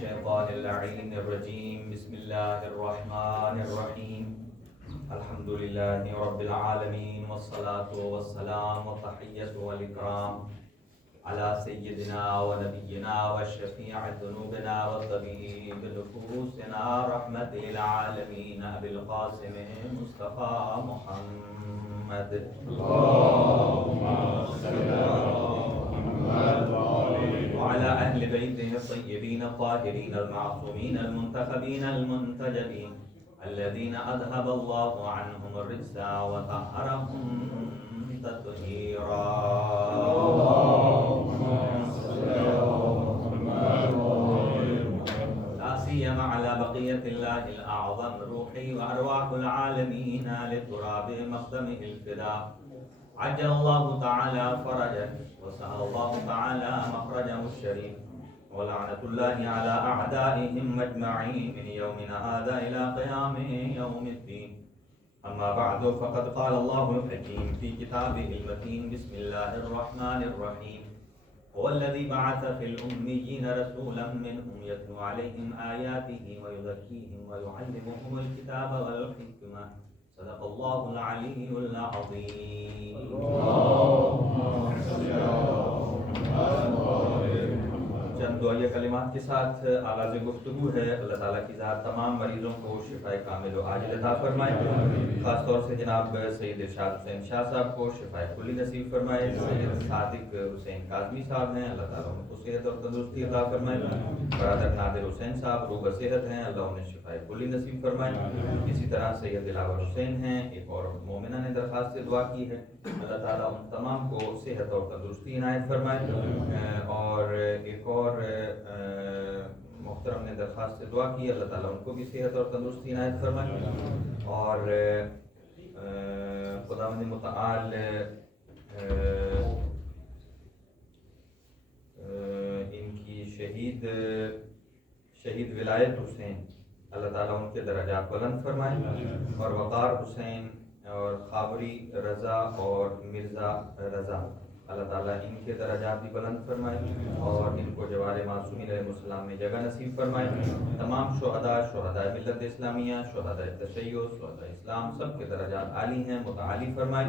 الشيطان اللعين الرجيم بسم الله الرحمن الرحيم الحمد لله رب العالمين والصلاة والسلام والتحية والإكرام على سيدنا ونبينا وشفيع ذنوبنا وطبيب نفوسنا رحمة العالمين أبي القاسم مصطفى محمد اللهم صل على محمد وعلى أهل بيته الطيبين الطاهرين المعصومين المنتخبين المنتجبين الذين أذهب الله عنهم الرجس وطهرهم تطهيرا لا سيما على بقية الله الأعظم روحي وأرواح العالمين لتراب مقدمه الفداء عجل الله تعالى فرجه وسهل الله تعالى مخرجه الشريف ولعنة الله على أعدائهم أجمعين من يومنا هذا إلى قيام يوم الدين أما بعد فقد قال الله الحكيم في كتابه المتين بسم الله الرحمن الرحيم هو الذي بعث في الأميين رسولا منهم يتلو عليهم آياته ويزكيهم ويعلمهم الكتاب والحكمة صدق الله العلي العظيم اللهم صل على چند دعائیہ کلمات کے ساتھ آغاز گفتگو ہے۔ اللہ تعالیٰ کی ذات تمام مریضوں کو شفاء کامل و عاجل عطا فرمائے، خاص طور سے جناب سید ارشاد حسین شاہ صاحب کو شفاء کلی نصیب فرمائے۔ سید صادق حسین کاظمی صاحب ہیں، اللہ تعالیٰ ان کو صحت اور تندرستی عطا فرمائے۔ برادر نادر حسین صاحب روح صحت ہیں، اللہ انہیں شفاء کلی نصیب فرمائے۔ اسی طرح سید دلاور حسین ہیں، ایک اور مومنہ نے درخواست سے دعا کی ہے، اللہ تعالیٰ ان تمام کو صحت اور تندرستی عنایت فرمائے۔ اور ایک اور محترم نے درخواست سے دعا کی، اللہ تعالیٰ ان کو بھی صحت اور تندرستی عنایت فرمائے۔ اور خداوند متعال ان کی شہید ولایت حسین، اللہ تعالیٰ ان کے درجات بلند فرمائے، اور وقار حسین اور خاوری رضا اور مرزا رضا، اللہ تعالیٰ ان کے درجات بھی بلند فرمائے اور ان کو جوار معصومین علیہ السلام میں جگہ نصیب فرمائے۔ تمام شہداء ملت اسلامیہ، شہداء تشیع، شہداء اسلام، سب کے درجات عالی ہیں، متعالی فرمائے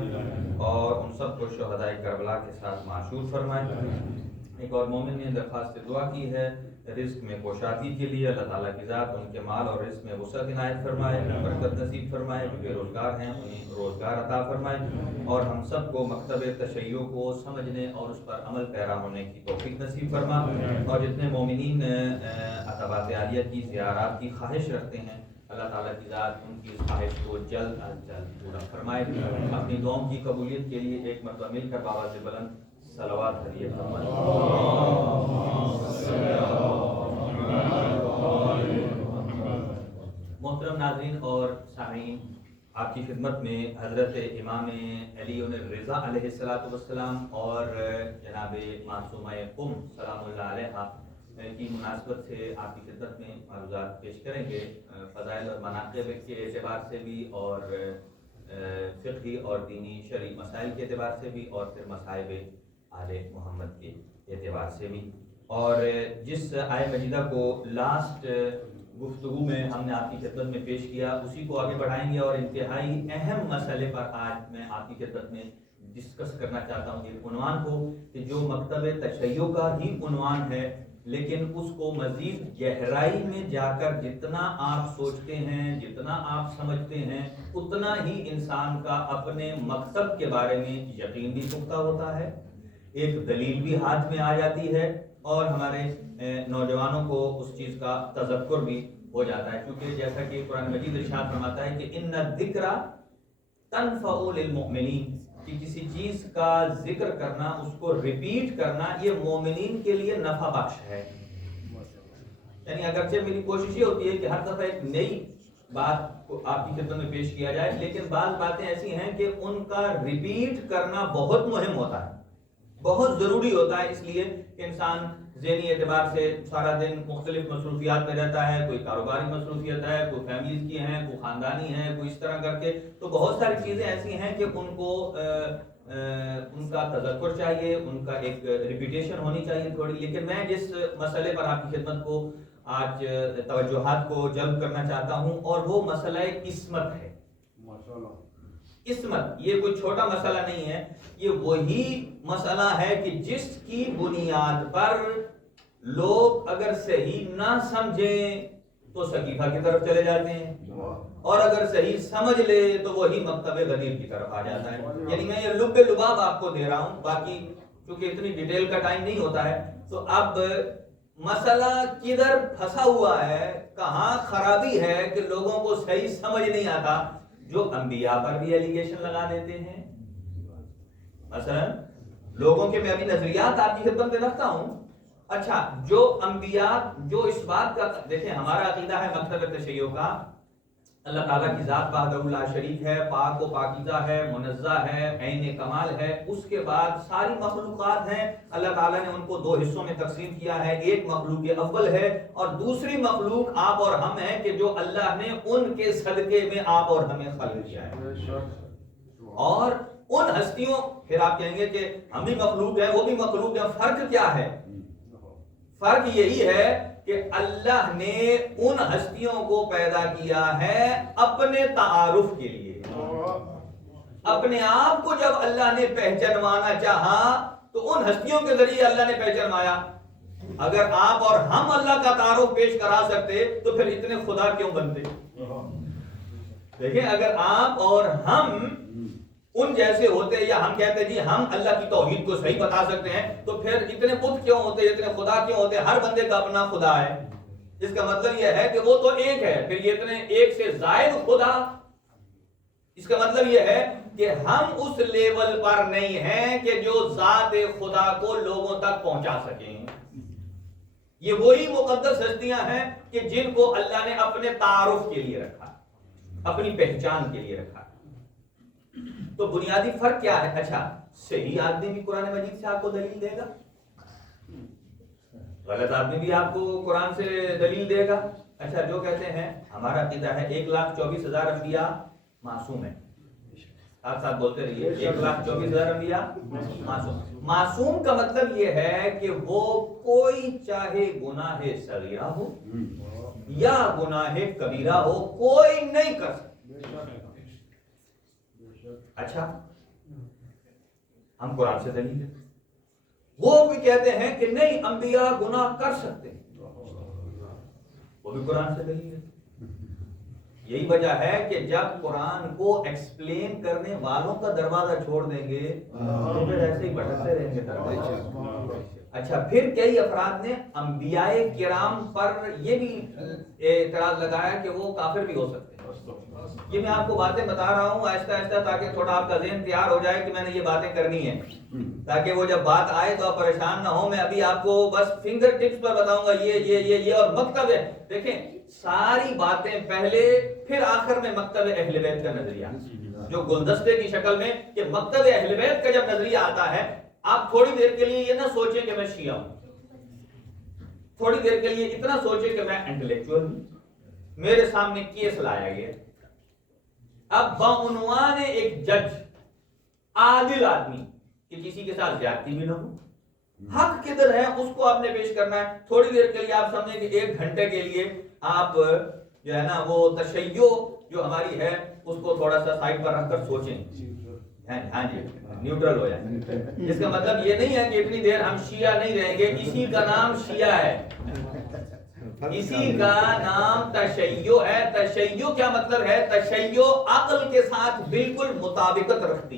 اور ان سب کو شہداء کربلا کے ساتھ معشور فرمائے۔ ایک اور مومن نے درخواست سے دعا کی ہے رزق میں کوشادگی کے لیے، اللہ تعالیٰ کی ذات ان کے مال اور رزق میں وسعت عنایت فرمائے، برکت نصیب فرمائے۔ جو بے روزگار ہیں انہیں روزگار عطا فرمائے اور ہم سب کو مکتب تشیع کو سمجھنے اور اس پر عمل پیرا ہونے کی توفیق نصیب فرما، اور جتنے مومنین عتبات عالیہ کی زیارات کی خواہش رکھتے ہیں، اللہ تعالیٰ کی ذات ان کی اس خواہش کو جلد از جلد پورا فرمائے۔ اپنی دعاؤں کی قبولیت کے لیے ایک مرتبہ مل کر بآواز بلند صلوات پڑھیے۔ محترم ناظرین اور سامعین، آپ کی خدمت میں حضرت امام علی الرضا علیہ السلام اور جناب معصومہ سلام اللہ علیہ کی مناسبت سے آپ کی خدمت میں معروضات پیش کریں گے، فضائل اور مناقب کے اعتبار سے بھی اور فقہی اور دینی شرعی مسائل کے اعتبار سے بھی اور پھر مصائب آل محمد کے اعتبار سے بھی۔ اور جس آیہ مجیدہ کو لاسٹ گفتگو میں ہم نے آپ کی خدمت میں پیش کیا، اسی کو آگے بڑھائیں گے اور انتہائی اہم مسئلے پر آج میں آپ کی خدمت میں ڈسکس کرنا چاہتا ہوں ایک عنوان کو، کہ جو مکتب تشیع کا ہی عنوان ہے، لیکن اس کو مزید گہرائی میں جا کر جتنا آپ سوچتے ہیں، جتنا آپ سمجھتے ہیں، اتنا ہی انسان کا اپنے مکتب کے بارے میں یقین بھی پختہ ہوتا ہے، ایک دلیل بھی ہاتھ میں آ جاتی ہے، اور ہمارے نوجوانوں کو اس چیز کا تذکر بھی ہو جاتا ہے، کیونکہ جیسا کہ قرآن مجید ارشاد فرماتا ہے کہ ان الذکر تنفع للمؤمنین، کہ کسی چیز کا ذکر کرنا، اس کو ریپیٹ کرنا، یہ مومنین کے لیے نفع بخش ہے۔ یعنی اگرچہ میری کوشش یہ ہوتی ہے کہ ہر دفعہ ایک نئی بات کو آپ کی خدمت میں پیش کیا جائے، لیکن بعض باتیں ایسی ہیں کہ ان کا ریپیٹ کرنا بہت مہم ہوتا ہے، بہت ضروری ہوتا ہے، اس لیے کہ انسان ذہنی اعتبار سے سارا دن مختلف مصروفیات میں رہتا ہے، کوئی کاروباری مصروفیت ہے، کوئی فیملیز کی ہیں، کوئی خاندانی ہے، کوئی اس طرح کر کے، تو بہت ساری چیزیں ایسی ہیں کہ ان کو ان کا تذکر چاہیے، ان کا ایک ریپیٹیشن ہونی چاہیے تھوڑی. لیکن میں جس مسئلے پر آپ کی خدمت کو آج توجہات کو جلب کرنا چاہتا ہوں، اور وہ مسئلہ قسمت ہے. قسمت یہ کوئی چھوٹا مسئلہ نہیں ہے، یہ وہی مسئلہ ہے کہ جس کی بنیاد پر لوگ اگر صحیح نہ سمجھیں تو سقیفہ کی طرف چلے جاتے ہیں، اور اگر صحیح سمجھ لے تو وہی مکتب غدیر کی طرف آ جاتا ہے. یعنی میں یہ لب لباب آپ کو دے رہا ہوں، باقی چونکہ اتنی ڈیٹیل کا ٹائم نہیں ہوتا ہے. تو اب مسئلہ کدھر پھنسا ہوا ہے، کہاں خرابی ہے کہ لوگوں کو صحیح سمجھ نہیں آتا. جو انبیاء پر بھی ایلیگیشن لگا دیتے ہیں. مثلا لوگوں کے میں ابھی نظریات آپ کی خدمت میں رکھتا ہوں. اچھا، جو انبیاء جو اس بات کا، دیکھیں ہمارا عقیدہ ہے مکتب تشیع کا، اللہ تعالیٰ کی ذات وحدہ لا شریک ہے، پاک و پاکیزہ ہے، منزہ ہے، عین کمال ہے. اس کے بعد ساری مخلوقات ہیں، اللہ تعالیٰ نے ان کو دو حصوں میں تقسیم کیا ہے. ایک مخلوق اول ہے اور دوسری مخلوق آپ اور ہم ہیں کہ جو اللہ نے ان کے صدقے میں آپ اور ہمیں خلق کیا ہے. اور ان ہستیوں، پھر آپ کہیں گے کہ ہم بھی مخلوق ہیں وہ بھی مخلوق ہیں، فرق کیا ہے؟ فرق یہی ہے کہ اللہ نے ان ہستیوں کو پیدا کیا ہے اپنے تعارف کے لیے. اپنے آپ کو جب اللہ نے پہچانوانا چاہا تو ان ہستیوں کے ذریعے اللہ نے پہچانوایا. اگر آپ اور ہم اللہ کا تعارف پیش کرا سکتے تو پھر اتنے خدا کیوں بنتے؟ دیکھیں، اگر آپ اور ہم ان جیسے ہوتے، یا ہم کہتے جی ہم اللہ کی توحید کو صحیح بتا سکتے ہیں، تو پھر اتنے بت کیوں ہوتے، اتنے خدا کیوں ہوتے؟ ہر بندے کا اپنا خدا ہے. اس کا مطلب یہ ہے کہ وہ تو ایک ہے، پھر یہ اتنے ایک سے زائد خدا. اس کا مطلب یہ ہے کہ ہم اس لیول پر نہیں ہیں کہ جو ذات خدا کو لوگوں تک پہنچا سکیں. یہ وہی مقدس ہستیاں ہیں کہ جن کو اللہ نے اپنے تعارف کے لیے رکھا، اپنی پہچان کے لیے رکھا. تو بنیادی فرق کیا ہے؟ اچھا، صحیح آدمی بھی قرآن مجید سے آپ کو دلیل دے گا، غلط آدمی بھی آپ کو قرآن سے دلیل دے گا. اچھا، جو کہتے ہیں ہمارا عقیدہ ہے 1,24,000 انبیاء معصوم ہیں، آپ ساتھ بولتے رہیے، 1,24,000 انبیاء معصوم. معصوم کا مطلب یہ ہے کہ وہ کوئی چاہے گناہ صغیرہ ہو یا گناہ کبیرہ ہو، کوئی نہیں کر سکتا. اچھا، ہم قرآن سے دلیل ہیں. وہ بھی کہتے ہیں کہ نہیں، انبیاء گناہ کر سکتے ہیں، وہ بھی قرآن سے دلیل ہے. یہی وجہ ہے کہ جب قرآن کو ایکسپلین کرنے والوں کا دروازہ چھوڑ دیں گے تو پھر ایسے ہی بھٹکتے رہیں گے. اچھا، پھر کئی افراد نے انبیاء کرام پر یہ بھی اعتراض لگایا کہ وہ کافر بھی ہو سکتے ہیں. یہ میں آپ کو باتیں بتا رہا ہوں آہستہ آہستہ تاکہ تھوڑا آپ کا ذہن تیار ہو جائے کہ میں نے یہ باتیں کرنی ہیں، تاکہ وہ جب بات آئے تو آپ پریشان نہ ہو. میں ابھی آپ کو بس فنگر ٹپس پر بتاؤں گا یہ اور مکتب ہے. دیکھیں، ساری باتیں پہلے پھر آخر میں مکتب اہل بیت کا نظریہ، جو گلدستے کی شکل میں کہ مکتب اہل بیت کا جب نظریہ آتا ہے، آپ تھوڑی دیر کے لیے یہ نہ سوچیں کہ میں شیعہ ہوں، تھوڑی دیر کے لیے اتنا سوچیں کہ میں انٹلیکچوئل ہوں، میرے سامنے کیس لایا گیا. اب بعنوان ایک جج، عادل آدمی کہ کسی کے ساتھ زیادتی بھی نہ ہو، حق کدھر ہے اس کو آپ نے پیش کرنا ہے. تھوڑی دیر کے لیے آپ سمجھیں کہ 1 گھنٹے کے لیے آپ جو ہے نا وہ تشیع جو ہماری ہے اس کو تھوڑا سا سائڈ پر رکھ کر سوچیں. ہاں جی، نیوٹرل ہو جائے. اس کا مطلب یہ نہیں ہے کہ اتنی دیر ہم شیعہ نہیں رہیں گے. اسی کا نام شیعہ ہے، اسی کا نام تشیع ہے. تشیع کیا مطلب ہے؟ تشیع عقل کے ساتھ بالکل مطابقت رکھتی.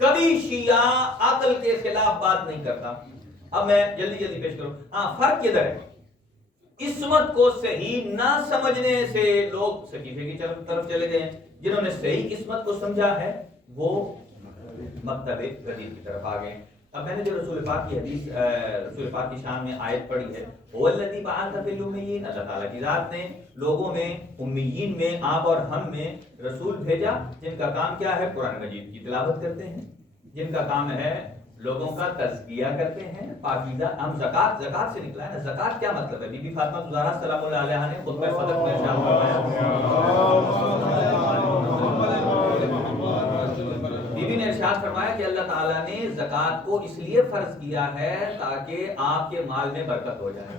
کبھی شیعہ عقل کے خلاف بات نہیں کرتا. اب میں جلدی پیش کروں. فرق کدھر ہے؟ عصمت کو صحیح نہ سمجھنے سے لوگ سقیفے کی طرف چلے گئے. جنہوں نے صحیح عصمت کو سمجھا ہے وہ مکتب غدیر کی طرف آ گئے. اب میں نے جو رسول پاک کی حدیث، رسول پاک کی شان میں آیت پڑھی ہے، هو الذی بعث فی الامیین، اللہ تعالیٰ کی ذات نے لوگوں میں، امیین میں، آپ اور ہم میں رسول بھیجا جن کا کام کیا ہے؟ قرآن مجید کی تلاوت کرتے ہیں، جن کا کام ہے لوگوں کا تزکیہ کرتے ہیں، پاکیزہ. ہم زکات سے نکلا ہے نا. زکات کیا مطلب ہے؟ بی بی فاطمہ زہرا سلام اللہ علیہا نے خطبہ صدق میں ارشاد فرمایا، بی بی نے ارشاد فرمایا کہ اللہ تعالیٰ نے زکات کو اس لیے فرض کیا ہے تاکہ آپ کے مال میں برکت ہو جائے،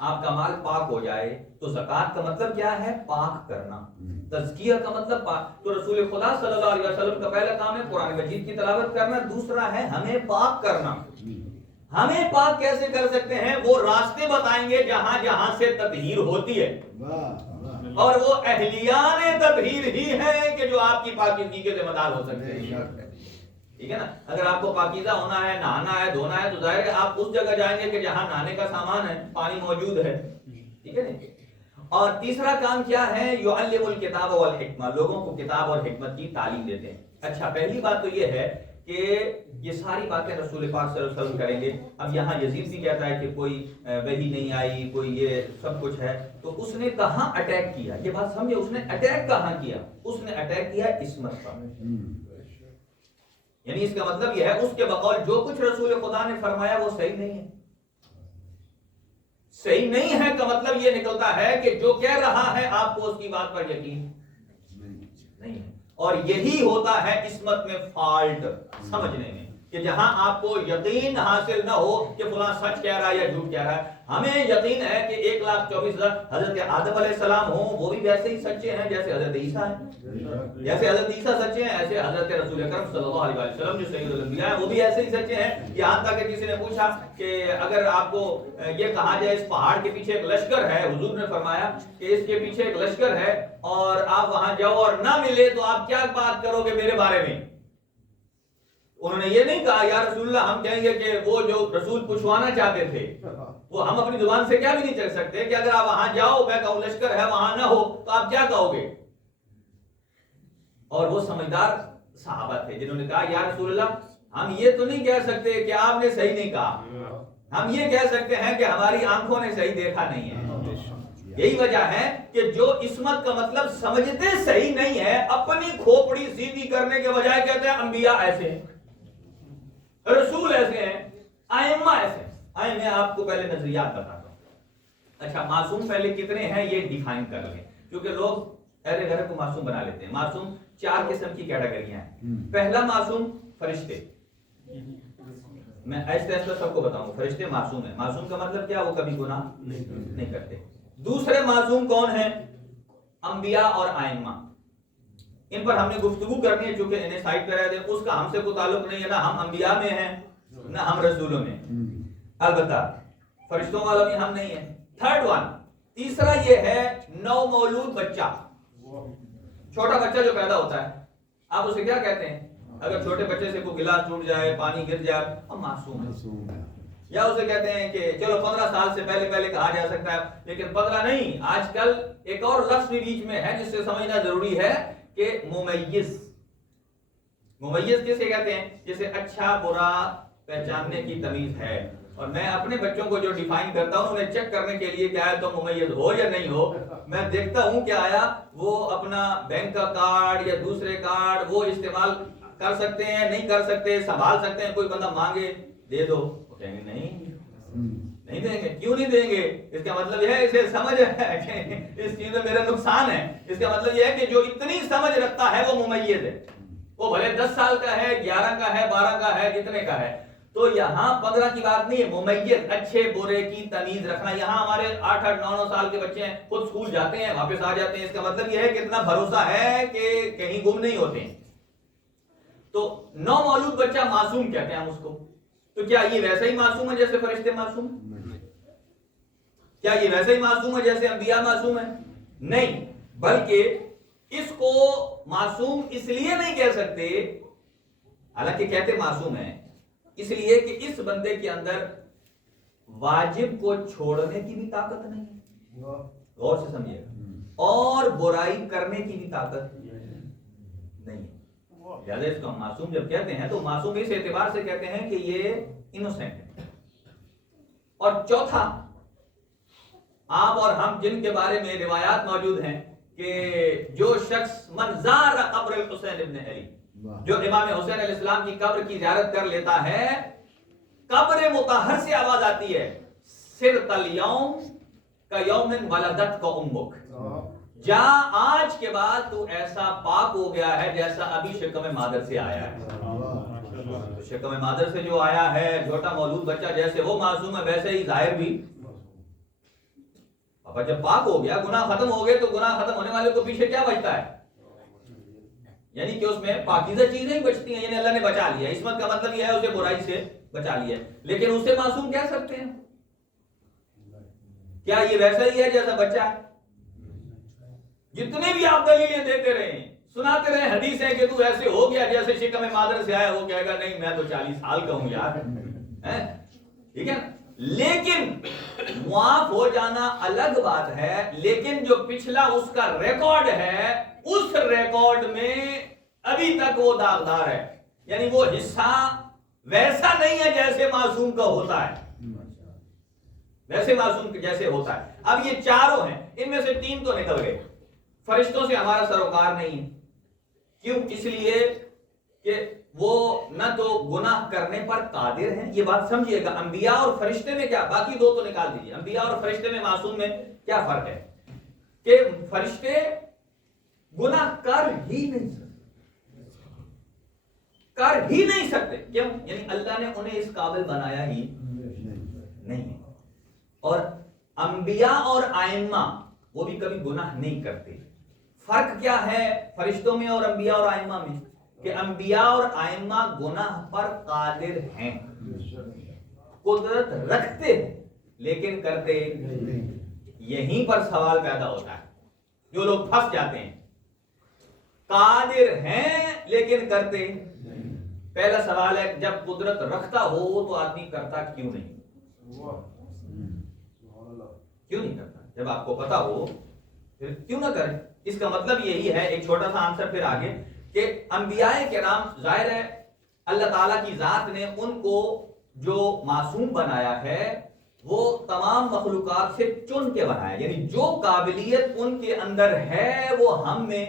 آپ کا مال پاک ہو جائے. تو زکات کا مطلب کیا ہے؟ پاک کرنا. تزکیہ کا مطلب پاک. تو رسول خدا صلی اللہ علیہ وسلم کا پہلا کام ہے قرآن مجید کی تلاوت کرنا، دوسرا ہے ہمیں پاک کرنا. ہمیں پاک کیسے کر سکتے ہیں؟ وہ راستے بتائیں گے جہاں جہاں سے تطہیر ہوتی ہے، اور وہ اہلیان تطہیر ہی ہیں کہ جو آپ کی پاکیزگی کے ذمہ دار ہو سکتے ہیں. ٹھیک ہے نا. اگر آپ کو پاکیزہ ہونا ہے، نہانا ہے، دھونا ہے، تو ظاہر ہے آپ اس جگہ جائیں گے کہ جہاں نہانے کا سامان ہے، پانی موجود ہے. ٹھیک ہے نا. اور تیسرا کام کیا ہے؟ یعلم الکتاب والحکمہ، لوگوں کو کتاب اور حکمت کی تعلیم دیتے ہیں. اچھا، پہلی بات تو یہ ہے کہ یہ ساری باتیں رسول پاک صلی اللہ علیہ وسلم کریں گے. اب یہاں یزید بھی کہتا ہے کہ کوئی وحی نہیں آئی، کوئی یہ سب کچھ ہے. تو اس نے کہاں اٹیک کیا؟ یہ بات سمجھے، اس نے اٹیک کہاں کیا؟ اس نے اٹیک کیا عصمت پر. یعنی اس کا مطلب یہ ہے اس کے بقول جو کچھ رسول خدا نے فرمایا وہ صحیح نہیں ہے. صحیح نہیں ہے کا مطلب یہ نکلتا ہے کہ جو کہہ رہا ہے آپ کو اس کی بات پر یقین نہیں ہے. اور یہی ہوتا ہے عصمت میں فالٹ سمجھنے میں، کہ جہاں آپ کو یقین حاصل نہ ہو کہ فلاں سچ کہہ رہا ہے یا جھوٹ کہہ رہا ہے. ہمیں یقین ہے کہ 1,24,000 حضرت آدم علیہ السلام ہوں، وہ بھی ویسے ہی سچے ہیں جیسے حضرت عیسیٰ ہیں. جیسے حضرت عیسیٰ سچے ہیں، ایسے حضرت رسول اکرم صلی اللہ علیہ وسلم جو سید الانبیاء ہیں وہ بھی ایسے ہی سچے ہیں. یہاں تک کہ کسی نے پوچھا کہ اگر آپ کو یہ کہا جائے اس پہاڑ کے پیچھے ایک لشکر ہے، حضور نے فرمایا کہ اس کے پیچھے ایک لشکر ہے اور آپ وہاں جاؤ اور نہ ملے تو آپ کیا بات کرو گے میرے بارے میں؟ انہوں نے یہ نہیں کہا یا رسول اللہ ہم کہیں گے کہ وہ جو رسول پوچھوانا چاہتے تھے وہ ہم اپنی زبان سے کیا بھی نہیں چل سکتے کہ اگر آپ وہاں جاؤ، میں کہوں لشکر ہے وہاں نہ ہو تو آپ کیا کہو گے؟ اور وہ سمجھدار صحابہ تھے جنہوں نے کہا یا رسول اللہ ہم یہ تو نہیں کہہ سکتے کہ آپ نے صحیح نہیں کہا، ہم یہ کہہ سکتے ہیں کہ ہماری آنکھوں نے صحیح دیکھا نہیں ہے. یہی وجہ ہے کہ جو عصمت کا مطلب سمجھتے صحیح نہیں ہے، اپنی کھوپڑی سیدھی کرنے کے بجائے کہتے ہیں انبیاء ایسے ہیں، رسول ایسے ہیں، ائمہ ایسے ہیں. میں آپ کو پہلے نظریات بتاتا ہوں. اچھا، معصوم پہلے کتنے ہیں یہ ڈیفائن کر لیں، کیونکہ لوگ اہل گھر کو معصوم بنا لیتے ہیں. معصوم 4 قسم کی کیٹیگریاں ہیں. پہلا معصوم فرشتے، میں ایسے سب کو بتاؤں. فرشتے معصوم ہیں. معصوم کا مطلب کیا؟ وہ کبھی گناہ نہیں کرتے. دوسرے معصوم کون ہیں؟ انبیاء اور ائمہ. ان پر ہم نے گفتگو کرنی ہے چونکہ انہیں سائٹ پہ رہ دیں، اس کا ہم سے کوئی تعلق نہیں ہے، نہ ہم انبیاء میں ہیں نہ ہم رسولوں میں. البتہ فرشتوں والا بھی ہم نہیں ہیں. تھرڈ ون، تیسرا یہ ہے نو مولود بچہ، چھوٹا بچہ جو پیدا ہوتا ہے. آپ اسے کیا کہتے ہیں؟ اگر چھوٹے بچے سے کوئی گلاس ٹوٹ جائے، پانی گر جائے، ہم معصوم ہیں. یا اسے کہتے ہیں کہ چلو 15 سال سے پہلے کہا جا سکتا ہے، لیکن 15 نہیں. آج کل ایک اور لفظ بھی بیچ میں ہے جس سے سمجھنا ضروری ہے کہ ممیز. ممیز کسے کہتے ہیں؟ جسے اچھا برا پہچاننے کی تمیز ہے. اور میں اپنے بچوں کو جو ڈیفائن کرتا ہوں انہیں چیک کرنے کے لیے کہ آیا تو ممیز ہو یا نہیں ہو، میں دیکھتا ہوں کہ آیا وہ اپنا بینک کا کارڈ یا دوسرے کارڈ وہ استعمال کر سکتے ہیں، نہیں کر سکتے، سنبھال سکتے ہیں. کوئی بندہ مانگے دے دو، وہ کہیں گے نہیں دیں گے. کیوں نہیں دیں گے؟ اس کا مطلب یہ ہے اسے سمجھ ہے کہ اس چیز میں میرا نقصان ہے. اس کا مطلب یہ ہے کہ جو اتنی سمجھ رکھتا ہے وہ ممیز ہے. وہ بھلے 10 سال کا ہے، 11 کا ہے، 12 کا ہے، جتنے کا ہے. تو یہاں 15 کی بات نہیں ہے. ممیز، اچھے برے کی تمیز رکھنا. یہاں ہمارے 8 9 سال کے بچے ہیں، خود اسکول جاتے ہیں واپس آ جاتے ہیں. اس کا مطلب یہ ہے کہ اتنا بھروسہ ہے کہ کہیں گم نہیں ہوتے ہیں. تو نو مولود بچہ معصوم کہتے ہیں ہم اس کو. تو کیا یہ ویسا ہی معصوم ہے جیسے فرشتے معصوم؟ کیا یہ ویسا ہی معصوم ہے جیسے انبیاء معصوم ہیں؟ نہیں، بلکہ اس کو معصوم اس لیے نہیں کہہ سکتے، حالانکہ کہتے معصوم ہیں، اس لیے کہ اس بندے کے اندر واجب کو چھوڑنے کی بھی طاقت نہیں ہے. غور سے سمجھیے گا. اور برائی کرنے کی بھی طاقت نہیں ہے. لہذا اس کو ہم معصوم جب کہتے ہیں تو معصوم اس اعتبار سے کہتے ہیں کہ یہ انوسینٹ ہے. اور چوتھا، آپ اور ہم جن کے بارے میں روایات موجود ہیں کہ جو شخص من زار قبر الحسین ابن علی، جو امام حسین علیہ السلام کی قبر کی زیارت کر لیتا ہے، قبر مطہر سے آواز آتی ہے، صرت الیوم کیوم ولدت کا امک، جا آج کے بعد تو ایسا پاک ہو گیا ہے جیسا ابھی شکم مادر سے آیا ہے۔ تو شکم مادر سے جو آیا ہے چھوٹا مولود بچہ، جیسے وہ معصوم ہے ویسے ہی ظاہر بھی، اب جب پاک ہو گیا، گناہ ختم ہو گئے، تو گناہ ختم ہونے والے کو پیچھے کیا بچتا ہے؟ یعنی کہ اس میں پاکیزہ چیزیں ہی بچتی ہیں، یعنی اللہ نے بچا لیا۔ عصمت کا مطلب یہ ہے اسے برائی سے بچا لیا، لیکن اسے معصوم کہہ سکتے ہیں؟ کیا یہ ویسا ہی ہے جیسا بچہ ہے؟ جتنے بھی آپ دلیلیں دیتے رہے، سناتے رہے حدیث ہے کہ تو ایسے ہو گیا جیسے شکم مادر سے آیا، وہ کہے گا نہیں میں تو 40 سال کا ہوں یار، ٹھیک ہے۔ لیکن معاف ہو جانا الگ بات ہے، لیکن جو پچھلا اس کا ریکارڈ ہے، اس ریکارڈ میں ابھی تک وہ داغدار ہے، یعنی وہ حصہ ویسا نہیں ہے جیسے معصوم کا ہوتا ہے، ویسے معصوم جیسے ہوتا ہے۔ اب یہ چاروں ہیں، ان میں سے 3 تو نکل گئے۔ فرشتوں سے ہمارا سروکار نہیں ہے، کیوں؟ اس لیے کہ وہ نہ تو گناہ کرنے پر قادر ہیں، یہ بات سمجھیے گا۔ انبیاء اور فرشتے میں کیا، باقی 2 تو نکال دیجئے، انبیاء اور فرشتے میں معصوم میں کیا فرق ہے؟ کہ فرشتے گناہ کر ہی نہیں سکتے، کیوں؟ یعنی اللہ نے انہیں اس قابل بنایا ہی نہیں ہے۔ اور انبیاء اور ائمہ وہ بھی کبھی گناہ نہیں کرتے۔ فرق کیا ہے فرشتوں میں اور انبیاء اور ائمہ میں؟ کہ انبیاء اور ائمہ گناہ پر قادر ہیں، قدرت رکھتے ہیں لیکن کرتے نہیں۔ یہیں پر سوال پیدا ہوتا ہے، جو لوگ پھنس جاتے ہیں، قادر ہیں لیکن کرتے نہیں۔ پہلا سوال ہے جب قدرت رکھتا ہو تو آدمی کرتا کیوں نہیں؟ کیوں نہیں کرتا؟ جب آپ کو پتا ہو پھر کیوں نہ کریں؟ اس کا مطلب یہی ہے، ایک چھوٹا سا آنسر پھر آگے، کہ انبیاء کرام ظاہر ہے اللہ تعالیٰ کی ذات نے ان کو جو معصوم بنایا ہے وہ تمام مخلوقات سے چن کے بنایا، یعنی جو قابلیت ان کے اندر ہے وہ ہم میں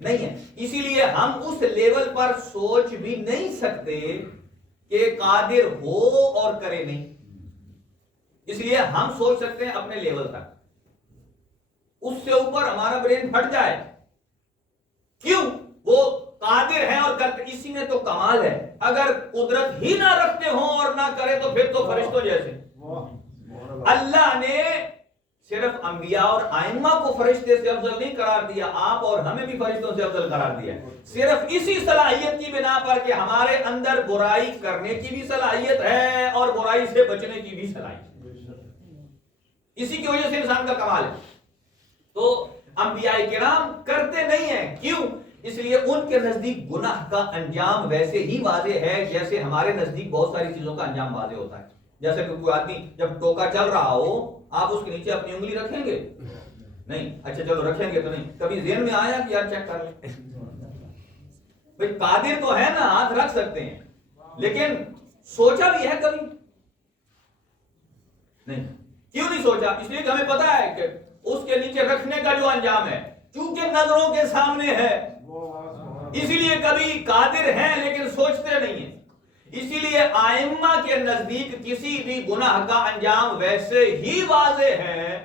نہیں ہے، اسی لیے ہم اس لیول پر سوچ بھی نہیں سکتے کہ قادر ہو اور کرے نہیں۔ اس لیے ہم سوچ سکتے ہیں اپنے لیول تک، اس سے اوپر ہمارا برین پھٹ جائے، کیوں؟ وہ قادر ہے اور کرتے، اسی میں تو کمال ہے۔ اگر قدرت ہی نہ رکھتے ہوں اور نہ کرے تو پھر تو فرشتوں جیسے۔ اللہ نے صرف انبیاء اور ائمہ کو فرشتے سے افضل نہیں قرار دیا، آپ اور ہمیں بھی فرشتوں سے افضل قرار دیا، صرف اسی صلاحیت کی بنا پر کہ ہمارے اندر برائی کرنے کی بھی صلاحیت ہے اور برائی سے بچنے کی بھی صلاحیت، اسی کی وجہ سے انسان کا کمال ہے۔ تو انبیاء کرام کرتے نہیں ہیں، کیوں؟ اس لیے ان کے نزدیک گناہ کا انجام ویسے ہی واضح ہے جیسے ہمارے نزدیک بہت ساری چیزوں کا انجام واضح ہوتا ہے۔ جیسے کہ کوئی آدمی جب ٹوکا چل رہا ہو، آپ اس کے نیچے اپنی انگلی رکھیں گے؟ نہیں، اچھا چلو رکھیں گے تو نہیں، کبھی ذہن میں آیا کہ یار چیک کر لیں، بھئی قادر تو ہے نا، ہاتھ رکھ سکتے ہیں، لیکن سوچا بھی ہے کبھی؟ نہیں۔ کیوں نہیں سوچا؟ اس لیے کہ ہمیں پتا ہے کہ اس کے نیچے رکھنے کا جو انجام ہے چونکہ نظروں کے سامنے ہے، اسی لیے کبھی قادر ہیں لیکن سوچتے نہیں ہیں۔ اسی لیے ائمہ کے نزدیک کسی بھی گناہ کا انجام ویسے ہی واضح ہے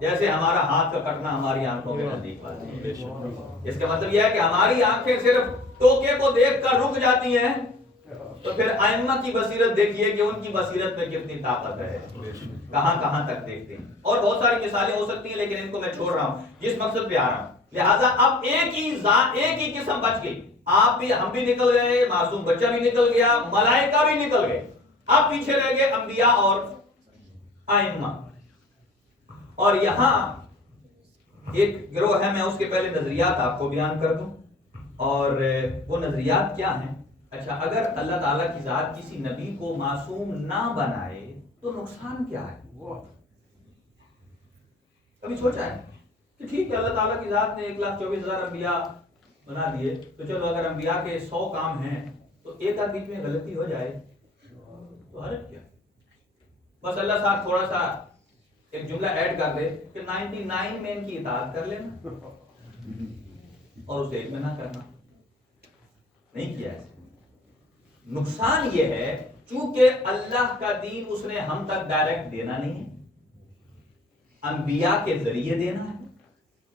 جیسے ہمارا ہاتھ کا کٹنا ہماری آنکھوں کے نزدیک واضح ہے۔ اس کا مطلب یہ ہے کہ ہماری آنکھیں صرف ٹوکے کو دیکھ کر رک جاتی ہیں، تو پھر ائمہ کی بصیرت دیکھیے کہ ان کی بصیرت میں کتنی طاقت ہے، کہاں کہاں تک دیکھتے ہیں۔ اور بہت ساری مثالیں ہو سکتی ہیں لیکن ان کو میں چھوڑ رہا ہوں، جس مقصد پہ آ رہا ہوں۔ لہٰذا اب ایک ہی قسم بچ گئی، آپ بھی ہم بھی نکل گئے، معصوم بچہ بھی نکل گیا، ملائکہ بھی نکل گئے، اب پیچھے رہ گئے انبیاء اور ائمہ۔ اور یہاں ایک گروہ ہے، میں اس کے پہلے نظریات آپ کو بیان کر دوں، اور وہ نظریات کیا ہیں؟ اچھا، اگر اللہ تعالیٰ کی ذات کسی نبی کو معصوم نہ بنائے تو نقصان کیا ہے؟ کبھی سوچا ہے کہ ٹھیک ہے اللہ تعالیٰ کی ذات نے 1,24,000 انبیاء بنا دیے، تو چلو اگر انبیاء کے 100 کام ہیں تو ایک آدھ بیچ میں غلطی ہو جائے تو حرج کیا؟ بس اللہ صاحب تھوڑا سا ایک جملہ ایڈ کر دے کہ 99 میں ان کی اطاعت کر لینا اور اسے ایک میں نہ کرنا، نہیں کیا ایسے. نقصان یہ ہے چونکہ اللہ کا دین اس نے ہم تک ڈائریکٹ دینا نہیں ہے، انبیاء کے ذریعے دینا ہے،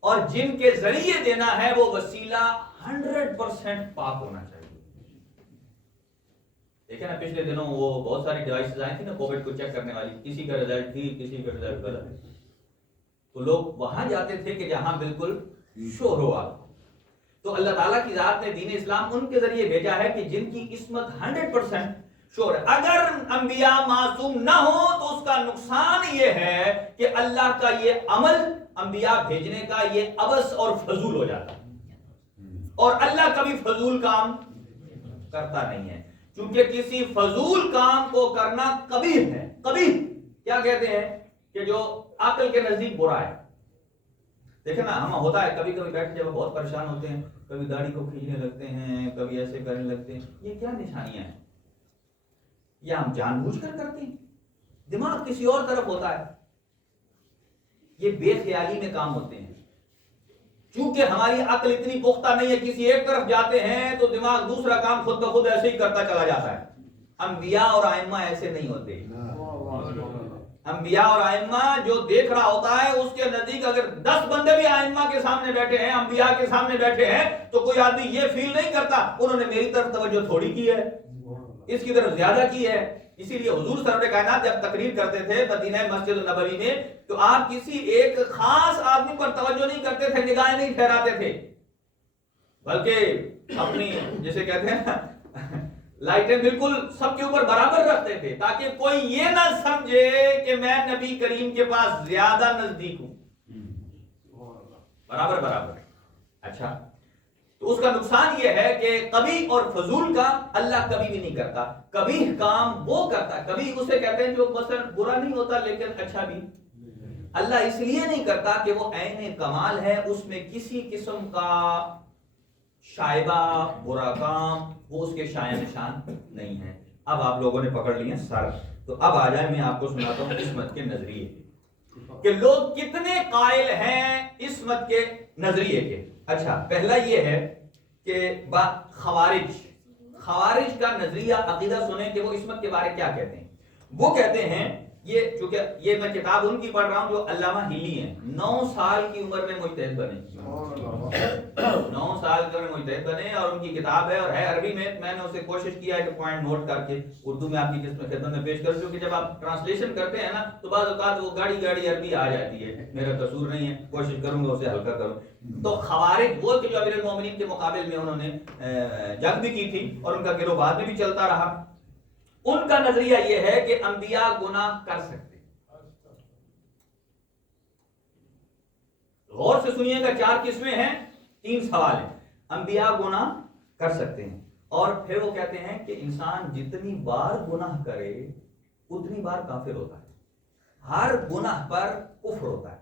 اور جن کے ذریعے دینا ہے وہ وسیلہ 100% پاک ہونا چاہیے. دیکھیں نا پچھلے دنوں وہ بہت ساری ڈیوائسز آئی تھی نا کووڈ کو چیک کرنے والی، کسی کا رزلٹ ٹھیک کسی کا رزلٹ غلط، تو لوگ وہاں جاتے تھے کہ جہاں بالکل شور ہو. تو اللہ تعالیٰ کی ذات نے دین اسلام ان کے ذریعے بھیجا ہے کہ جن کی قسمت 100% شور ہے. اگر انبیاء معصوم نہ ہو تو اس کا نقصان یہ ہے کہ اللہ کا یہ عمل انبیاء بھیجنے کا یہ عبث اور فضول ہو جاتا ہے، اور اللہ کبھی فضول کام کرتا نہیں ہے، کیونکہ کسی فضول کام کو کرنا قبیح ہے. قبیح کیا کہتے ہیں کہ جو عقل کے نزدیک برا ہے. دیکھیں نا ہم ہوتا ہے کبھی کبھی بیٹھ کے جب بہت پریشان ہوتے ہیں، کبھی داڑھی کو کھینچنے لگتے ہیں، کبھی ایسے کرنے لگتے ہیں. یہ کیا نشانیاں ہیں؟ یا ہم جان بوجھ کر کرتے ہیں، دماغ کسی اور طرف ہوتا ہے. یہ بے خیالی میں کام ہوتے ہیں. چونکہ ہماری عقل اتنی پختہ نہیں ہے، کسی ایک طرف جاتے ہیں تو دماغ دوسرا کام خود بخود ایسے ہی کرتا چلا جاتا ہے. انبیاء اور ائمہ ایسے نہیں ہوتے. انبیاء اور ائمہ جو دیکھ رہا ہوتا ہے اس کے نزدیک اگر 10 بندے بھی ائمہ کے سامنے بیٹھے ہیں، انبیاء کے سامنے بیٹھے ہیں، تو کوئی آدمی یہ فیل نہیں کرتا انہوں نے میری طرف توجہ تھوڑی کی ہے، اس کی طرف زیادہ کی ہے. اسی لیے حضور سرور کائنات جب تقریر کرتے تھے مدینہ مسجد النبوی میں تو آپ کسی ایک خاص آدمی پر توجہ نہیں کرتے تھے، نگاہیں نہیں ٹھہراتے تھے، بلکہ اپنی جسے کہتے ہیں نا لائٹیں بالکل سب کے اوپر برابر رکھتے تھے تاکہ کوئی یہ نہ سمجھے کہ میں نبی کریم کے پاس زیادہ نزدیک ہوں. برابر برابر. اچھا تو اس کا نقصان یہ ہے کہ قبیح اور فضول کا اللہ کبھی بھی نہیں کرتا. قبیح کام وہ کرتا ہے، کبھی اسے کہتے ہیں جو مثلا برا نہیں ہوتا لیکن اچھا بھی اللہ اس لیے نہیں کرتا کہ وہ عین کمال ہے، اس میں کسی قسم کا شائبہ برا کام وہ اس کے شایع نشان نہیں ہے. اب آپ لوگوں نے پکڑ لیے سر، تو اب آ جائے میں آپ کو سناتا ہوں عصمت کے نظریے کہ لوگ کتنے قائل ہیں عصمت کے نظریے کے. اچھا پہلا یہ ہے کہ خوارج کا نظریہ عقیدہ سنیں کہ وہ عصمت کے بارے کیا کہتے ہیں. وہ کہتے ہیں یہ چونکہ یہ میں کتاب ان کی پڑھ رہا ہوں جو علامہ ہلی ہیں، 9 سال کی عمر میں مجتہد بنے، 9 سال کی عمر میں مجتہد بنے، اور ان کی کتاب ہے اور ہے عربی میں. میں نے اسے کوشش کیا ہے کہ پوائنٹ نوٹ کر کے اردو میں آپ کی خدمت میں پیش کروں، کیونکہ جب آپ ٹرانسلیشن کرتے ہیں نا تو بعض اوقات وہ گاڑی عربی آ جاتی ہے. میرا قصور نہیں ہے، کوشش کروں گا اسے ہلکا کروں. تو خوارج وہ کہ جو امیر المومنین کے مقابل میں انہوں نے جنگ بھی کی تھی اور ان کا گروہ بعد میں بھی چلتا رہا. ان کا نظریہ یہ ہے کہ انبیاء گناہ کر سکتے. غور سے سنیے گا، 4 قسمیں ہیں، 3 سوال ہیں. انبیاء گناہ کر سکتے ہیں، اور پھر وہ کہتے ہیں کہ انسان جتنی بار گناہ کرے اتنی بار کافر ہوتا ہے. ہر گناہ پر کفر ہوتا ہے.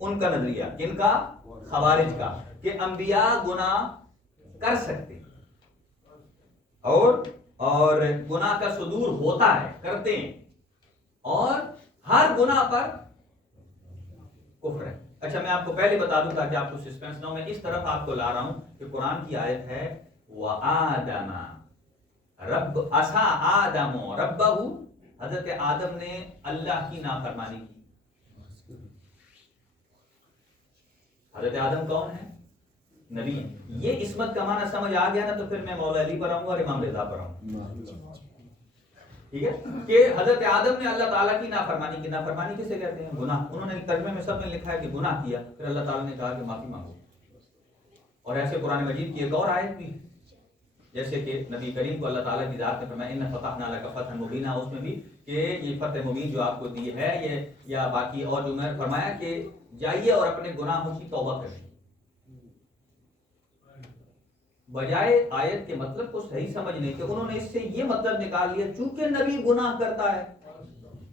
ان کا نظریہ کن کا؟ خوارج کا، کہ انبیاء گناہ کر سکتے ہیں اور گناہ کا صدور ہوتا ہے، کرتے ہیں، اور ہر گناہ پر کفر ہے. اچھا میں آپ کو پہلے بتا دوں تاکہ آپ کو سسپینس نہ ہو. میں اس طرف آپ کو لا رہا ہوں کہ قرآن کی آیت ہے وَآدَمَ رب عَصَىٰ آدَمُ رَبَّهُ. حضرت آدم نے اللہ کی نافرمانی کی. حضرت آدم کون ہے؟ نبی ہیں. یہ عصمت کا معنی سمجھ آ گیا نا تو پھر میں مولا علی پر آؤں گا اور امام رضا پر آؤں. ٹھیک ہے کہ حضرت آدم نے اللہ تعالیٰ کی نافرمانی کی. نافرمانی کسے کہتے ہیں؟ گناہ. انہوں نے ترجمے میں سب نے لکھا ہے کہ گناہ کیا، پھر اللہ تعالیٰ نے کہا کہ معافی مانگو. اور ایسے قرآن مجید کی ایک اور آیت بھی جیسے کہ نبی کریم کو اللہ تعالیٰ کی ذات نے فرمایا ان فتحنا لک فتحا مبینا، اس میں بھی کہ یہ فتح مبین جو آپ کو دی ہے یہ یا باقی اور جو میں فرمایا کہ جائیے اور اپنے گناہوں کی توبہ کریں. بجائے آیت کے مطلب کو صحیح سمجھنے کے انہوں نے اس سے یہ مطلب نکال لیا چونکہ نبی گناہ کرتا ہے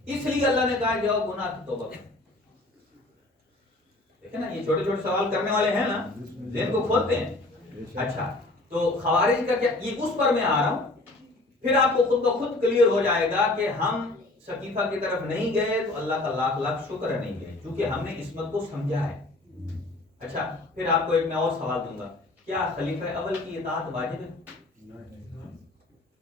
اس لیے اللہ نے کہا جاؤ گناہ کی توبہ کرو. دیکھیں نا یہ چھوٹے چھوٹے سوال کرنے والے ہیں نا، ذہن کو کھولتے ہیں. اچھا تو خوارج کا کیا، یہ اس پر میں آ رہا ہوں، پھر آپ کو خود بخود کلیئر ہو جائے گا کہ ہم سقیفہ کی طرف نہیں گئے تو اللہ کا لاکھ لاکھ شکر ہے نہیں گئے، کیونکہ ہم نے عصمت کو سمجھا ہے. اچھا پھر آپ کو ایک میں اور سوال دوں گا، کیا خلیفہ اول کی اطاعت واجب ہے؟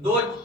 2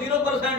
0%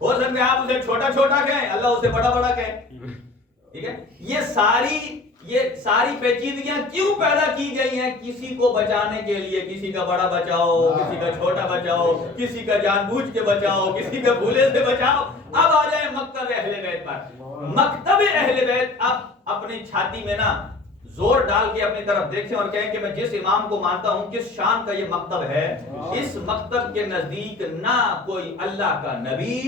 ہو سکتا ہے آپ اسے چھوٹا چھوٹا کہیں، اللہ اسے بڑا بڑا کہیں. ٹھیک ہے. یہ ساری پیچیدگیاں کیوں پیدا کی گئی ہیں؟ کسی کو بچانے کے لیے. کسی کا بڑا بچاؤ، کسی کا چھوٹا بچاؤ، کسی کا جان بوجھ کے بچاؤ، کسی کا بھولے سے بچاؤ. اب آ جائے مکتب اہل بیت پر. مکتب اہل بیت اب اپنی چھاتی میں نا زور ڈال کے اپنی طرف دیکھیں اور کہیں کہ میں جس امام کو مانتا ہوں، کس شان کا یہ مکتب ہے. اس مکتب کے نزدیک نہ کوئی اللہ کا نبی،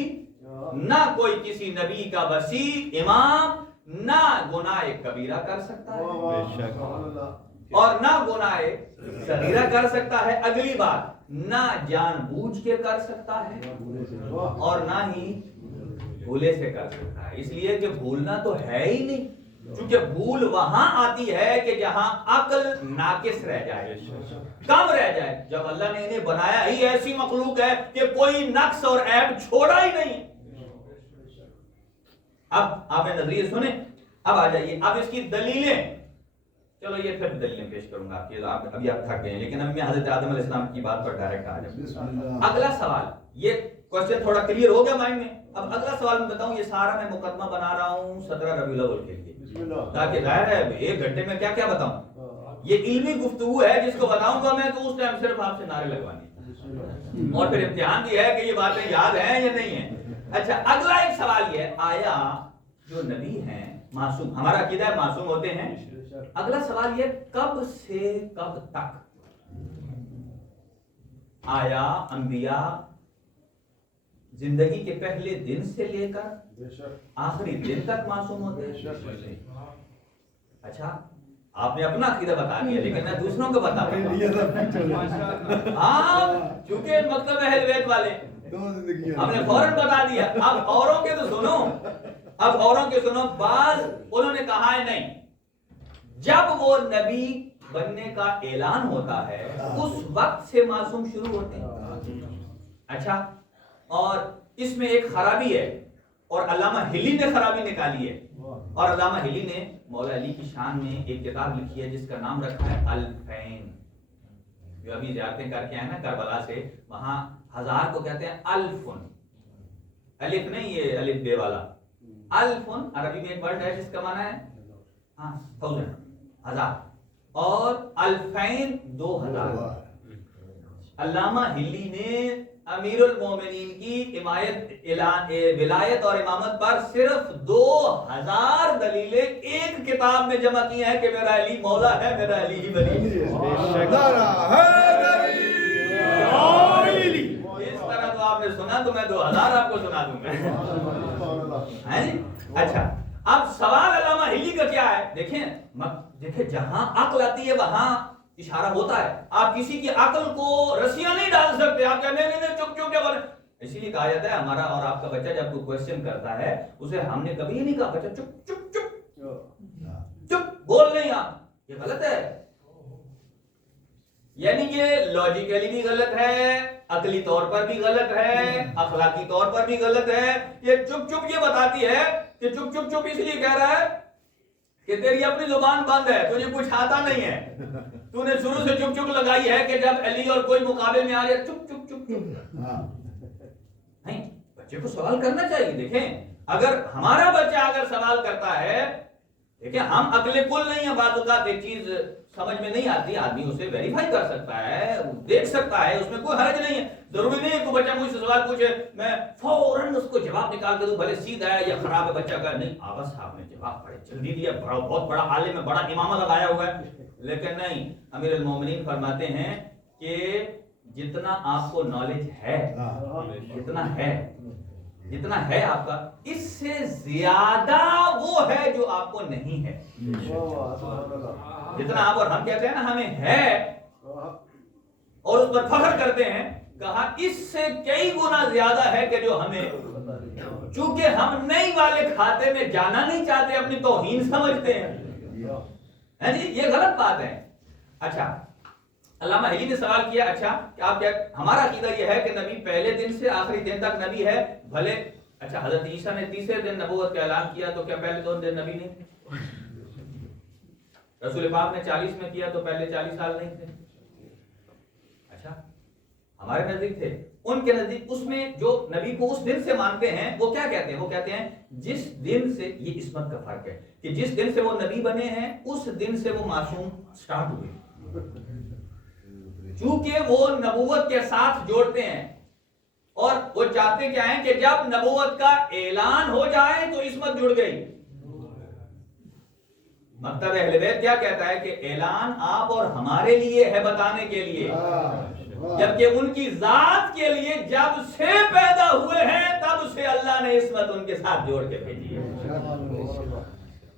نہ کوئی کسی نبی کا وصی امام، نہ گناہ کبیرہ کر سکتا ہے اور نہ گناہ صغیرہ کر سکتا ہے. اگلی بات، نہ جان بوجھ کے کر سکتا ہے اور نہ ہی بھولے سے کر سکتا ہے. اس لیے کہ بھولنا تو ہے ہی نہیں، کیونکہ بھول وہاں آتی ہے کہ جہاں عقل ناقص رہ جائے، کم رہ جائے. جب اللہ نے انہیں بنایا ہی ایسی مخلوق ہے کہ کوئی نقص اور عیب چھوڑا ہی نہیں. اب آپ نے نظریے سنے، اب آ جائیے اب اس کی دلیلیں. چلو یہ پھر دلیلیں پیش کروں گا ابھی آپ تھک گئے ہیں، لیکن اب میں حضرت آدم علیہ السلام کی بات پر ڈائریکٹ آ جاؤں. اگلا سوال، یہ کوشچن تھوڑا کلیئر ہو گیا مائنڈ میں. اب اگلا سوال میں بتاؤں، یہ سارا میں مقدمہ بنا رہا ہوں 17 ربیع الاول کے لیے، تاکہ ظاہر ہے ایک گھنٹے میں کیا کیا بتاؤں. یہ علمی گفتگو ہے، جس کو بتاؤں گا میں تو اس ٹائم صرف آپ سے نعرے لگوانی، اور پھر امتحان بھی ہے کہ یہ باتیں یاد ہیں یا نہیں ہیں. اچھا، اگلا ایک سوال یہ ہے، آیا جو نبی ہیں معصوم، ہمارا عقیدہ ہے معصوم ہوتے ہیں. اگلا سوال یہ، کب سے کب تک؟ آیا انبیاء زندگی کے پہلے دن سے لے کر آخری دن تک معصوم ہوتے ہیں؟ اچھا، آپ نے اپنا عقیدہ بتا دیا، لیکن میں دوسروں کو بتا رہا ہوں. ہاں، چونکہ مکتب اہل بیت والے ہم نے فوراً بتا دیا. اب اوروں کے تو سنو، اب اوروں کے سنو. بعض انہوں نے کہا ہے نہیں، جب وہ نبی بننے کا اعلان ہوتا ہے اس وقت سے معصوم شروع ہوتے ہیں. اچھا، اور اس میں ایک خرابی ہے، اور علامہ ہلی نے خرابی نکالی ہے. اور علامہ ہلی نے مولا علی کی شان میں ایک کتاب لکھی ہے جس کا نام رکھا ہے الفین. جو ابھی زیارتیں کر کے آئے نا کربلا سے، وہاں ہزار کو کہتے ہیں الفن. الف نہیں یہ الف بے والا، الفن عربی میں ایک ورڈ ہے جس کا معنی ہے ہاں 1000، ہزار، اور الفین 2000. علامہ ہلی نے امیر المومنین کی ولایت اور امامت پر صرف 2000 دلیلیں ایک کتاب میں جمع کی ہیں کہ میرا علی مولا ہے، میرا علی ہی ولی ہے. اس طرح تو آپ نے سنا تو میں 2000 آپ کو سنا دوں گا. اچھا، اب سوال علامہ ہلی کا کیا ہے؟ دیکھیں جہاں عقل آتی ہے وہاں اشارہ ہوتا ہے. آپ کسی کی عقل کو رسیاں نہیں ڈال سکتے. آپ کہتے ہیں نہیں چپ کیا بولے. اسی لیے کہا جاتا ہے ہمارا اور آپ کا بچہ جب کوئی کوشچن کرتا ہے اسے ہم نے کبھی نہیں کہا بچہ چپ چپ چپ چپ بول نہیں. آپ یہ غلط ہے، یعنی یہ لاجیکلی بھی غلط ہے، عقلی طور پر بھی غلط ہے، اخلاقی طور پر بھی غلط ہے. یہ چپ چپ یہ بتاتی ہے کہ چپ چپ چپ اس لیے کہہ رہا ہے کہ تیری اپنی زبان بند ہے، تجھے کچھ آتا نہیں ہے. تو نے شروع سے چپ چپ لگائی ہے کہ جب علی اور کوئی مقابلے میں آ جائے چپ چپ چپ چپ. نہیں، بچے کو سوال کرنا چاہیے. دیکھیں اگر ہمارا بچہ اگر سوال کرتا ہے، دیکھیں ہم عقل کل نہیں ہیں، بعض اوقات ایک چیز سمجھ میں نہیں آتی، آدمی اسے ویریفائی کر سکتا ہے، دیکھ سکتا ہے، اس میں کوئی حرج نہیں ہے. ضروری نہیں ہے کہ بچہ مجھ سے سوال پوچھے میں فوراً اس کو جواب نکال کے دوں، بھلے سیدھا ہے یا خراب ہے بچہ کا. نہیں، آبا صاحب نے جواب بڑے جلدی دیا، بہت بڑا عالم ہے، بڑا امامہ لگایا ہوا ہے. لیکن نہیں، امیر المومنین فرماتے ہیں کہ جتنا آپ کو نالج ہے، جتنا ہے آپ کا، اس سے زیادہ وہ ہے جو آپ کو نہیں ہے. جتنا آپ اور ہم کہتے ہیں نا ہمیں ہے اور اس پر فخر کرتے ہیں، کہا اس سے کئی گنا زیادہ ہے کہ جو ہمیں، چونکہ ہم نئی والے کھاتے میں جانا نہیں چاہتے، اپنی توہین سمجھتے ہیں. یہ غلط بات ہے. اچھا، علامہ ہلی نے سوال کیا، اچھا کہ آپ کیا، ہمارا عقیدہ یہ ہے کہ نبی پہلے دن سے آخری دن تک نبی ہے. بھلے اچھا حضرت عیسیٰ نے تیسرے دن نبوت کا اعلان کیا تو کیا پہلے 2 دن نبی نہیں تھے؟ رسول پاک نے 40 میں کیا تو پہلے 40 سال نہیں تھے؟ اچھا، ہمارے نزدیک تھے. ان کے نزدیک اس میں جو نبی کو اس دن سے مانتے ہیں وہ کیا کہتے ہیں؟ وہ کہتے ہیں جس دن سے، یہ عصمت کا فرق ہے کہ جس دن سے وہ نبی بنے ہیں اس دن سے وہ معصوم سٹارٹ ہوئے، چونکہ وہ نبوت کے ساتھ جوڑتے ہیں اور وہ چاہتے کیا ہیں کہ جب نبوت کا اعلان ہو جائے تو عصمت جڑ گئی۔ مکتب اہل بیت کیا کہتا ہے کہ اعلان آپ اور ہمارے لیے ہے بتانے کے لیے، جبکہ ان کی ذات کے لیے جب سے پیدا ہوئے ہیں تب سے اللہ نے عصمت ان کے ساتھ جوڑ کے بھیجی ہے۔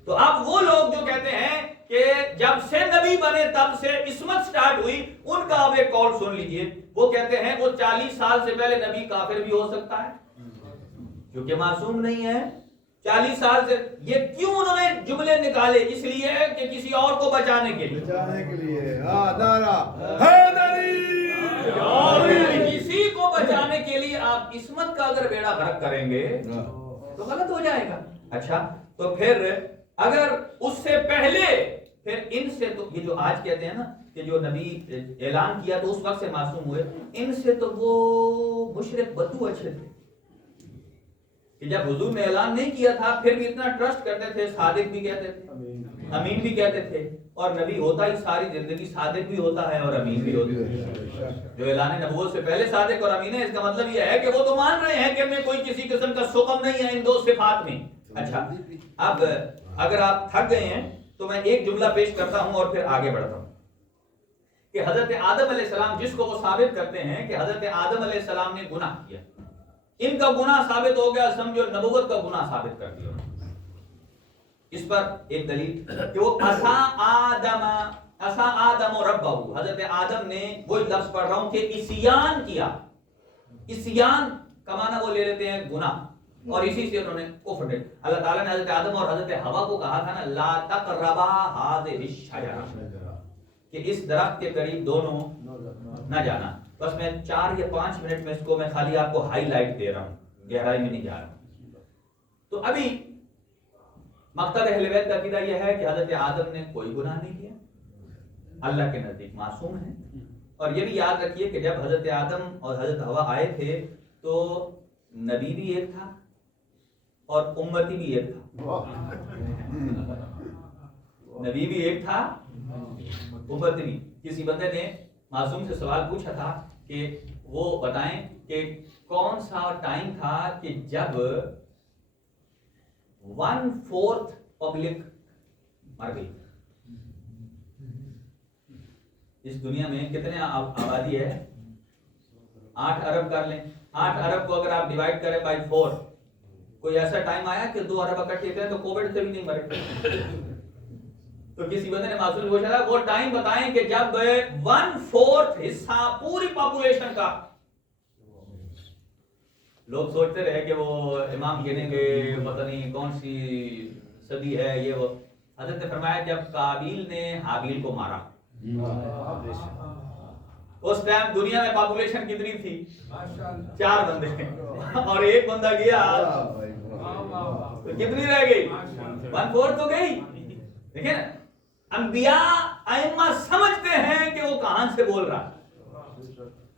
تو اب وہ لوگ جو کہتے ہیں کہ جب سے نبی بنے تب سے عصمت سٹارٹ ہوئی، ان کا اب ایک قول سن لیجئے۔ وہ کہتے ہیں وہ 40 سال سے پہلے نبی کافر بھی ہو سکتا ہے کیونکہ معصوم نہیں ہے۔ 40 سال سے یہ کیوں انہوں نے جملے نکالے؟ اس لیے کہ کسی اور کو بچانے کے لیے، کسی کو بچانے کے لیے آپ عصمت کا اگر بیڑا غرق کریں گے تو غلط ہو جائے گا۔ اچھا تو پھر اگر اس سے پہلے پھر ان سے، تو یہ جو آج کہتے ہیں نا کہ جو نبی اعلان کیا تو اس وقت سے معصوم ہوئے، ان سے تو وہ مشرک بدو اچھے تھے کہ جب حضور نے اعلان نہیں کیا تھا پھر بھی اتنا ٹرسٹ کرتے تھے، صادق بھی کہتے تھے، امین بھی کہتے تھے، اور نبی ہوتا ہی ساری زندگی صادق بھی ہوتا ہے اور امین بھی ہوتا ہے۔ جو اعلان نبوت سے پہلے صادق اور امین ہے، اس کا مطلب یہ ہے کہ وہ تو مان رہے ہیں کہ میں کوئی کسی قسم کا سقم نہیں ہے ان دو صفات میں۔ اچھا اب اگر آپ تھک گئے ہیں تو میں ایک جملہ پیش کرتا ہوں اور پھر آگے بڑھتا ہوں کہ حضرت آدم علیہ السلام، جس کو وہ ثابت کرتے ہیں کہ حضرت آدم علیہ السلام نے گناہ کیا، ان کا گناہ ثابت ہو گیا، سمجھو نبوت کا گناہ ثابت کر دیا۔ اس پر ایک دلیل کہ وہ عصا آدم ربہ، حضرت آدم نے، وہی لفظ پڑھ رہا ہوں کہ عصیان کیا۔ عصیان کا معنی وہ لے لیتے ہیں گناہ، اور اسی سے انہوں نے کفر دے۔ اللہ تعالیٰ نے حضرت آدم اور حضرت حوا کو کہا تھا نا لا تقربا هذه الشجرہ، کہ اس درخت کے قریب دونوں نہ جانا۔ بس میں 4 یا 5 منٹ میں اس کو میں خالی آپ کو ہائی لائٹ دے رہا ہوں، گہرائی میں نہیں جا رہا ہوں۔ تو ابھی مکتب اہل بیت کا عقیدہ یہ ہے کہ حضرت آدم نے کوئی گناہ نہیں کیا، اللہ کے نزدیک معصوم ہیں۔ اور یہ بھی یاد رکھیے کہ جب حضرت آدم اور حضرت حوا آئے تھے تو نبی بھی ایک تھا اور امتی بھی ایک تھا، نبی بھی ایک تھا، امتی بھی۔ کسی بندے نے معصوم سے سوال پوچھا تھا کہ وہ بتائیں کہ کون سا ٹائم تھا کہ جب 1/4 پبلک مر گئی۔ اس دنیا میں کتنے آبادی ہے؟ 8 ارب کر لیں، 8 ارب کو اگر آپ ڈیوائڈ کریں بائی 4، کوئی ایسا ٹائم آیا کہ 2 ارب اکٹھے تھے تو کووڈ سے بھی نہیں مرے؟ تو کسی بندے نے معصوم سے پوچھا تھا وہ ٹائم بتائیں کہ جب 1/4 حصہ پوری پاپولیشن کا، لوگ سوچتے رہے کہ وہ امام گنیں گے، پتہ نہیں کون سی صدی ہے یہ وہ۔ حضرت نے فرمایا جب قابیل نے حابیل کو مارا، اس ٹائم دنیا میں پاپولیشن کتنی تھی؟ 4 بندے، اور ایک بندہ گیا تو کتنی رہ گئی؟ 1/4 تو گئی۔ دیکھیں انبیاء ائمہ سمجھتے ہیں کہ وہ کہاں سے بول رہا۔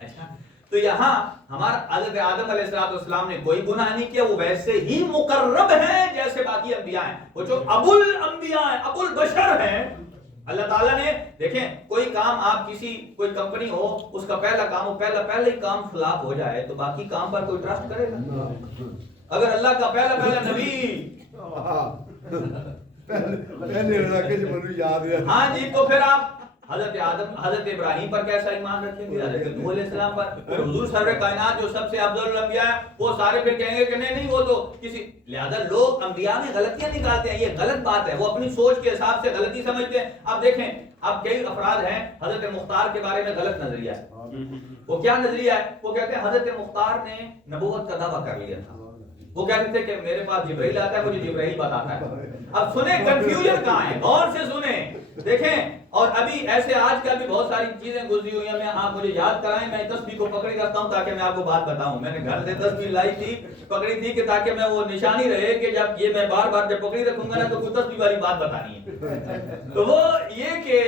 اچھا تو یہاں ہمارا حضرت آدم علیہ السلام نے کوئی گناہ نہیں کیا، وہ ویسے ہی مقرب ہیں جیسے باقی انبیاء ہیں، وہ جو ابو الانبیاء ہیں، ابو البشر ہیں۔ اللہ تعالیٰ نے دیکھیں کوئی کام آپ کسی کوئی کمپنی ہو، اس کا پہلا کام ہو، پہلا ہی کام فلاپ ہو جائے تو باقی کام پر کوئی ٹرسٹ کرے گا؟ اگر اللہ کا پہلا نبی ہاں جی، تو پھر آپ حضرت آدم، حضرت ابراہیم پر کیسا ایمان رکھیں گے، حضرت نوح علیہ السلام پر، پھر حضور سرور کائنات جو سب سے افضل الانبیاء ہیں وہ سارے پھر کہیں گے کہ نہیں وہ تو کسی، لہذا لوگ انبیاء میں غلطیاں نکالتے ہیں، یہ غلط بات ہے، وہ اپنی سوچ کے حساب سے غلطی سمجھتے ہیں۔ اب دیکھیں اب کئی افراد ہیں حضرت مختار کے بارے میں غلط نظریہ ہے۔ وہ کیا نظریہ ہے؟ وہ کہتے ہیں حضرت مختار نے نبوت کا دعویٰ کر لیا تھا، وہ کہتے تھے کہ میرے پاس جبرائیل آتا ہے، مجھے جبرائیل بتاتا ہے۔ اب سنیں کنفیوژن کہاں ہے، غور سے سنیں، دیکھیں۔ اور ابھی ایسے آج کل بھی بہت ساری چیزیں گزری ہوئی ہیں، آپ مجھے یاد کرائیں، میں تسبیح کو پکڑی رکھتا ہوں تاکہ میں آپ کو بات بتاؤں۔ میں نے گھر سے تسبیح لائی تھی، پکڑی تھی کہ تاکہ میں وہ نشانی رہے کہ جب یہ میں بار بار جب پکڑی رکھوں گا نا تو کوئی تسبیح والی بات بتانی ہے۔ تو وہ یہ کہ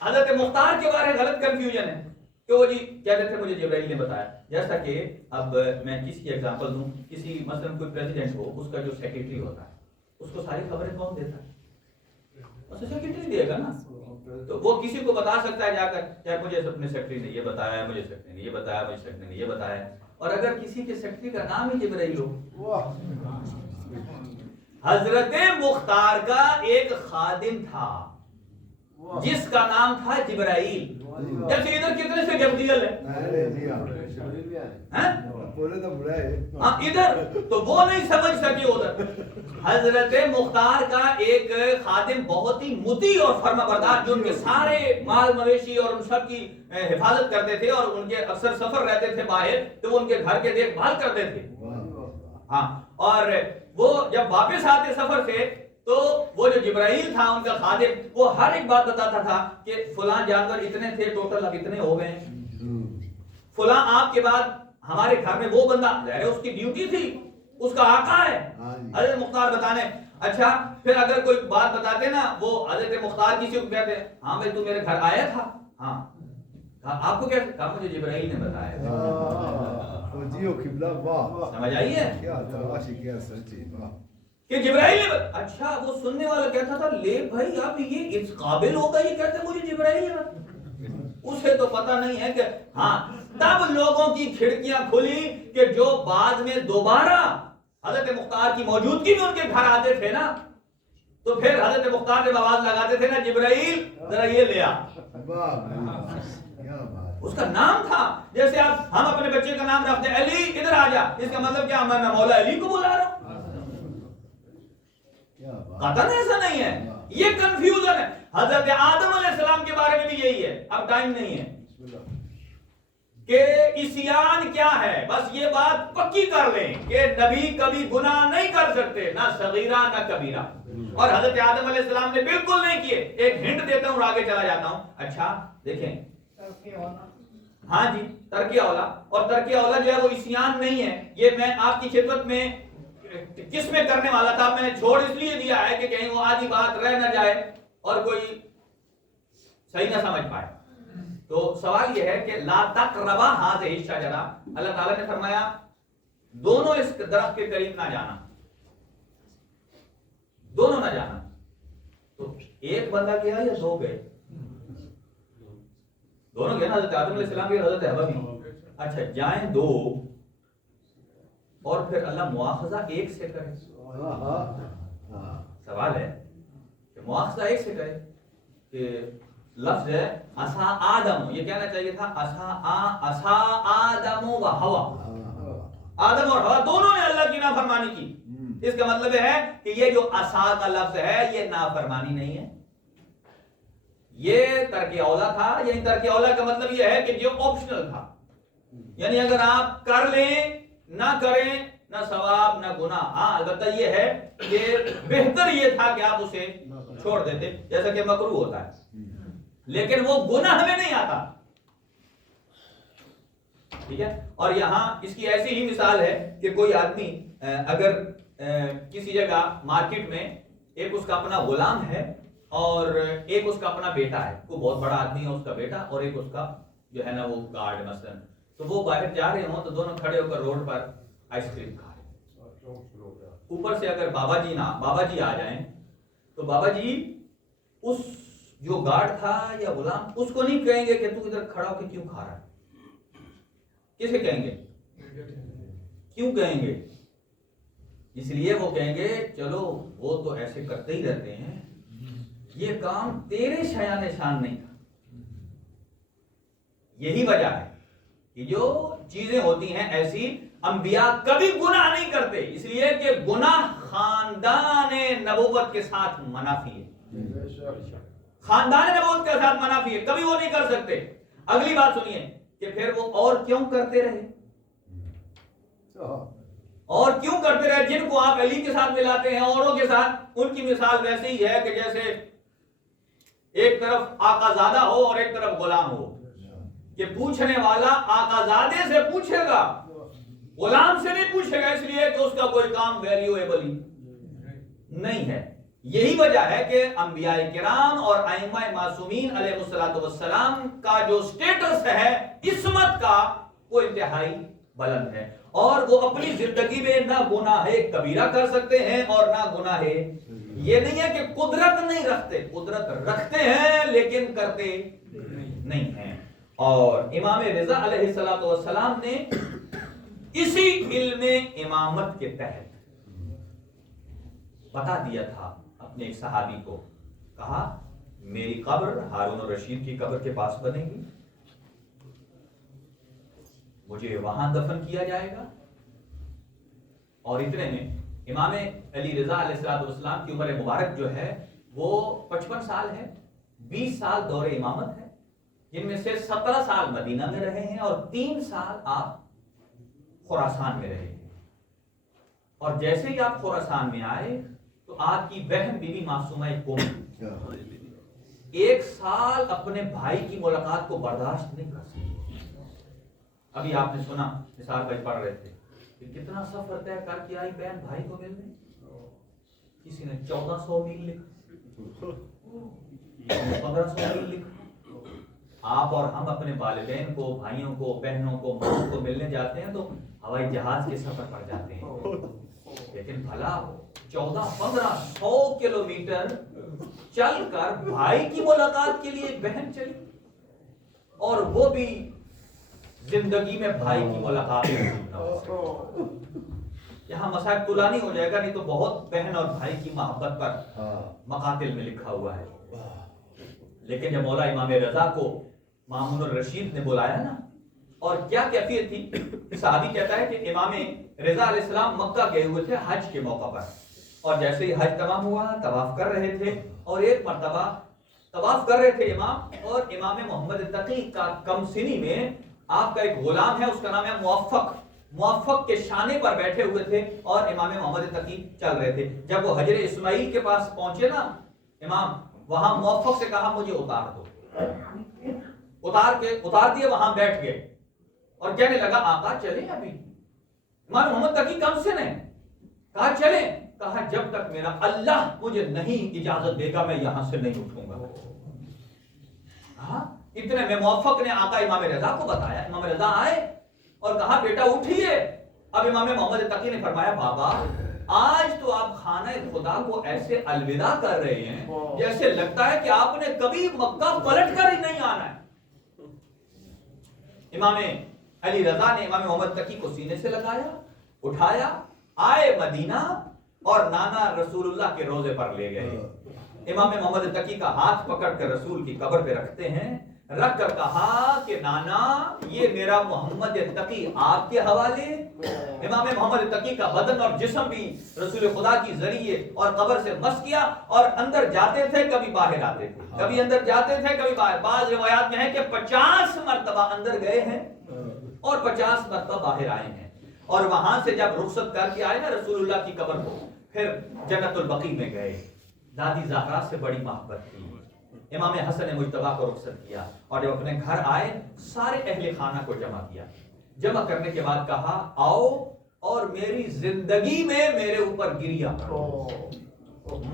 حضرت مختار کے بارے میں غلط کنفیوژن ہے کہ وہ جی کہتے تھے مجھے جبرائیل نے بتایا. جیسا کہ اب میں کسی ایگزامپل دوں, کسی مثلا کوئی پریزیڈنٹ ہو, اس کا جو سیکرٹری ہوتا ہے اس کو ساری خبریں کون دیتا ہے؟ اسے سیکرٹری دے گا نا. تو وہ کسی کو بتا سکتا ہے جا کر, یار مجھے اپنے سیکرٹری نے یہ بتایا, مجھے سیکرٹری نے یہ بتایا, مجھے سیکرٹری نے یہ بتایا. اور اگر کسی کے سیکرٹری کا نام ہی جبرائیل ہو. حضرت مختار کا ایک خادم تھا جس کا نام تھا جبرائیل. جیسے ادھر کتنے سے گبریل ہے ادھر, تو وہ نہیں سمجھ سکے ادھر. حضرت مختار کا ایک خادم بہت ہی مطیع اور فرما بردار, جو ان کے سارے مال مویشی اور ان سب کی حفاظت کرتے تھے, اور ان کے اکثر سفر رہتے تھے باہر, تو وہ ان کے گھر کے دیکھ بھال کرتے تھے. ہاں, اور وہ جب واپس آتے سفر سے تو وہ جو جبرائیل تھا ان کا خادم, وہ ہر ایک بات بتاتا تھا کہ فلاں جانور اتنے تھے, ٹوٹل اب اتنے ہو گئے, فلاں آپ کے بعد ہمارے گھر میں وہ بندہ, اس کی ڈیوٹی تھی, اس کا آقا ہے حضرت مختار بتانے. اچھا, پھر اگر کوئی بات بتاتے نا وہ حضرت مختار کسی کو کہتے, ہاں بھائی تو میرے گھر آیا تھا, ہاں آپ کو کیسے کہا؟ مجھے جبرائیل نے بتایا. سمجھ آئی ہے کہ جبرائیل نے اچھا, وہ سننے والا کہتا تھا لے بھائی اب یہ اس قابل ہوگا یہ کہتے مجھے جبرائیل نے, اسے تو پتہ نہیں ہے کہ ہاں. تب لوگوں کی کھڑکیاں کھلی کہ جو بعد میں دوبارہ حضرت مختار کی موجودگی میں ان کے گھر آتے تھے نا, تو پھر حضرت مختار جب آواز لگاتے تھے نا جبرائیل ذرا یہ لے آ. اس کا نام تھا, جیسے آپ ہم اپنے بچے کا نام رکھتے ہیں علی, ادھر آ جا, اس کا مطلب کیا میں مولا علی کو بلا رہا ہوں؟ قطعاً ایسا نہیں ہے, یہ کنفیوژن ہے. حضرت آدم علیہ السلام کے بارے میں بھی یہی ہے. اب ٹائم نہیں ہے کہ عصیان کیا ہے, بس یہ بات پکی کر لیں کہ نبی کبھی گناہ نہیں کر سکتے, نہ صغیرہ نہ کبیرہ, اور حضرت آدم علیہ السلام نے بالکل نہیں کیے. ایک ہنٹ دیتا ہوں, آگے چلا جاتا ہوں. اچھا دیکھیں, ہاں جی ترک اولا, اور ترک اولا جو ہے وہ عصیان نہیں ہے. یہ میں آپ کی خدمت میں کس میں کرنے والا تھا, میں نے چھوڑ اس لیے دیا ہے کہ کہیں وہ آدھی بات رہ نہ جائے اور کوئی صحیح نہ سمجھ پائے. تو سوال یہ ہے کہ لا تقربا هذه الشجرہ, اللہ تعالیٰ نے فرمایا دونوں اس درخت کے قریب نہ جانا, دونوں نہ جانا. تو ایک بندہ گیا یا دو گئے؟ دونوں گئے نا, حضرت آدم علیہ السلام بھی اور حضرت حوا بھی. اچھا جائیں دو, اور پھر اللہ مواخذہ ایک سے کرے. سوال ہے کہ مواخذہ ایک سے کرے, کہ لفظ ہے اسا آدم, یہ کہنا چاہیے تھا اسا آدم و ہوا, آدم اور ہوا دونوں نے اللہ کی نافرمانی کی. اس کا مطلب ہے کہ یہ جو اسا کا لفظ ہے یہ نافرمانی نہیں ہے, یہ ترک اولا تھا. یعنی ترک اولا کا مطلب یہ ہے کہ جو آپشنل تھا, یعنی اگر آپ کر لیں نہ کریں نہ ثواب نہ گناہ. ہاں البتہ یہ ہے کہ بہتر یہ تھا کہ آپ اسے چھوڑ دیتے, جیسا کہ مکروہ ہوتا ہے, لیکن وہ گناہ میں نہیں آتا. ٹھیک ہے. اور یہاں اس کی ایسی ہی مثال ہے کہ کوئی آدمی اگر کسی جگہ مارکیٹ میں ایک اس کا اپنا غلام ہے اور ایک اس کا اپنا بیٹا ہے, کوئی بہت بڑا آدمی ہے اس کا بیٹا, اور ایک اس کا جو ہے نا وہ گارڈ مثلا, تو وہ باہر جا رہے ہوں تو دونوں کھڑے ہو کر روڈ پر آئس کریم کھا رہے. اوپر سے اگر بابا جی آ جائیں تو بابا جی اس جو گارڈ تھا یا غلام اس کو نہیں کہیں گے کہ تو ادھر کھڑا ہو کے کیوں کھا رہا ہے. کسے کہیں گے؟ کیوں کہیں گے؟ اس لیے وہ کہیں گے چلو وہ تو ایسے کرتے ہی رہتے ہیں, یہ کام تیرے شایان شان نہیں تھا. یہی وجہ ہے کہ جو چیزیں ہوتی ہیں ایسی, انبیاء کبھی گناہ نہیں کرتے, اس لیے کہ گناہ خاندان نبوت کے ساتھ منافی ہے. خاندان نبوت کے ساتھ منافی ہے, کبھی وہ نہیں کر سکتے. اگلی بات سنیے کہ پھر وہ اور کیوں کرتے رہے, اور کیوں کرتے رہے. جن کو آپ علی کے ساتھ ملاتے ہیں اوروں کے ساتھ, ان کی مثال ویسے ہی ہے کہ جیسے ایک طرف آقا زادہ ہو اور ایک طرف غلام ہو, کہ پوچھنے والا آقا زادے سے پوچھے گا, غلام سے نہیں پوچھے گا, اس لیے کہ اس کا کوئی کام ویلیویبل ہی نہیں ہے. یہی وجہ ہے کہ انبیاء کرام اور ائمہ معصومین علیہ الصلوۃ والسلام کا جو سٹیٹس ہے عصمت کا وہ انتہائی بلند ہے، اور وہ اپنی زندگی میں نہ گناہ کبیرہ کر سکتے ہیں اور نہ گناہ، یہ نہیں ہے کہ قدرت نہیں رکھتے، قدرت رکھتے ہیں لیکن کرتے نہیں ہیں۔ اور امام رضا علیہ الصلوۃ والسلام نے اسی علم امامت کے تحت بتا دیا تھا اپنے ایک صحابی کو، کہا میری قبر ہارون الرشید کی قبر کے پاس بنے گی، مجھے وہاں دفن کیا جائے گا۔ اور اتنے میں امام علی رضا علیہ السلام کی عمر مبارک جو ہے وہ 55 سال ہے، 20 سال دور امامت ہے، جن میں سے 17 سال مدینہ میں رہے ہیں اور 3 سال آپ خراسان میں رہے ہیں۔ اور جیسے ہی آپ خراسان میں آئے تو آپ کی بہن بی بی معصومہ قم 1 سال اپنے بھائی کی ملاقات کو برداشت نہیں کر سکی۔ ابھی آپ نے سنا نثار بھائی پڑھ رہے تھے کہ کتنا سفر طے کر کے آئی بہن بھائی کو ملنے، کسی نے 1400 میل لکھا، 1500 میل لکھا۔ آپ اور ہم اپنے والدین کو، بھائیوں کو، بہنوں کو، ماں کو ملنے جاتے ہیں تو ہوائی جہاز کے سفر پر جاتے ہیں، لیکن بھلا 1400-1500 کلومیٹر چل کر بھائی کی ملاقات کے لیے بہن چلی، اور وہ بھی زندگی میں بھائی کی ملاقات یہاں مسائل طولانی ہو جائے گا، نہیں تو بہت بہن اور بھائی کی محبت پر مقاتل میں لکھا ہوا ہے۔ لیکن جب مولا امام رضا کو مامون الرشید نے بلایا نا، اور کیا کیفیت تھی، صحابی کہتا ہے کہ امام رضا علیہ السلام مکہ گئے ہوئے تھے حج کے موقع پر، اور جیسے ہی حج تمام ہوا طواف کر رہے تھے، اور ایک مرتبہ طواف کر رہے تھے امام، اور امام محمد تقی کا کم سنی میں آپ کا ایک غلام ہے، اس کا نام ہے موفق کے شانے پر بیٹھے ہوئے تھے، اور امام محمد تقی چل رہے تھے۔ جب وہ حجر اسماعیل کے پاس پہنچے نا امام، وہاں موفق سے کہا مجھے اتار دو، اتار دیے، وہاں بیٹھ گئے اور کہنے لگا آقا چلیں ابھی؟ امام محمد تقی کم سے نے کہا چلیں، کہا جب تک میرا اللہ مجھے نہیں اجازت دے گا میں یہاں سے نہیں اٹھوں گا۔ اتنے میں موفق نے آقا امام رضا کو بتایا، امام رضا آئے اور کہا بیٹا اٹھیے۔ اب امام محمد تقی نے فرمایا بابا آج تو آپ خانہ خدا کو ایسے الوداع کر رہے ہیں جیسے لگتا ہے کہ آپ نے کبھی مکہ پلٹ کر ہی نہیں آنا ہے۔ امام علی رضا نے امام محمد تقی کو سینے سے لگایا، اٹھایا، آئے مدینہ اور نانا رسول اللہ کے روزے پر لے گئے۔ امام محمد تقی کا ہاتھ پکڑ کر رسول کی قبر پہ رکھتے ہیں، رکھ کر کہا کہ نانا یہ میرا محمد تقی آپ کے حوالے۔ امام محمد تقی کا بدن اور جسم بھی رسول خدا کی ذریعے اور قبر سے مس کیا، اور اندر جاتے تھے کبھی باہر آتے تھے، کبھی اندر جاتے تھے کبھی باہر۔ بعض روایات میں ہے کہ 50 مرتبہ اندر گئے ہیں اور 50 مرتبہ باہر آئے ہیں۔ اور وہاں سے جب رخصت کر کے آئے نا رسول اللہ کی قبر کو، پھر جنت البقیع میں گئے۔ دادی زہرا سے بڑی محبت تھی، امام حسن مجتبیٰ کو رخصت کیا، اور جب اپنے گھر آئے سارے اہل خانہ کو جمع کیا۔ جمع کرنے کے بعد کہا آؤ اور میری زندگی میں میرے اوپر گریہ کرو،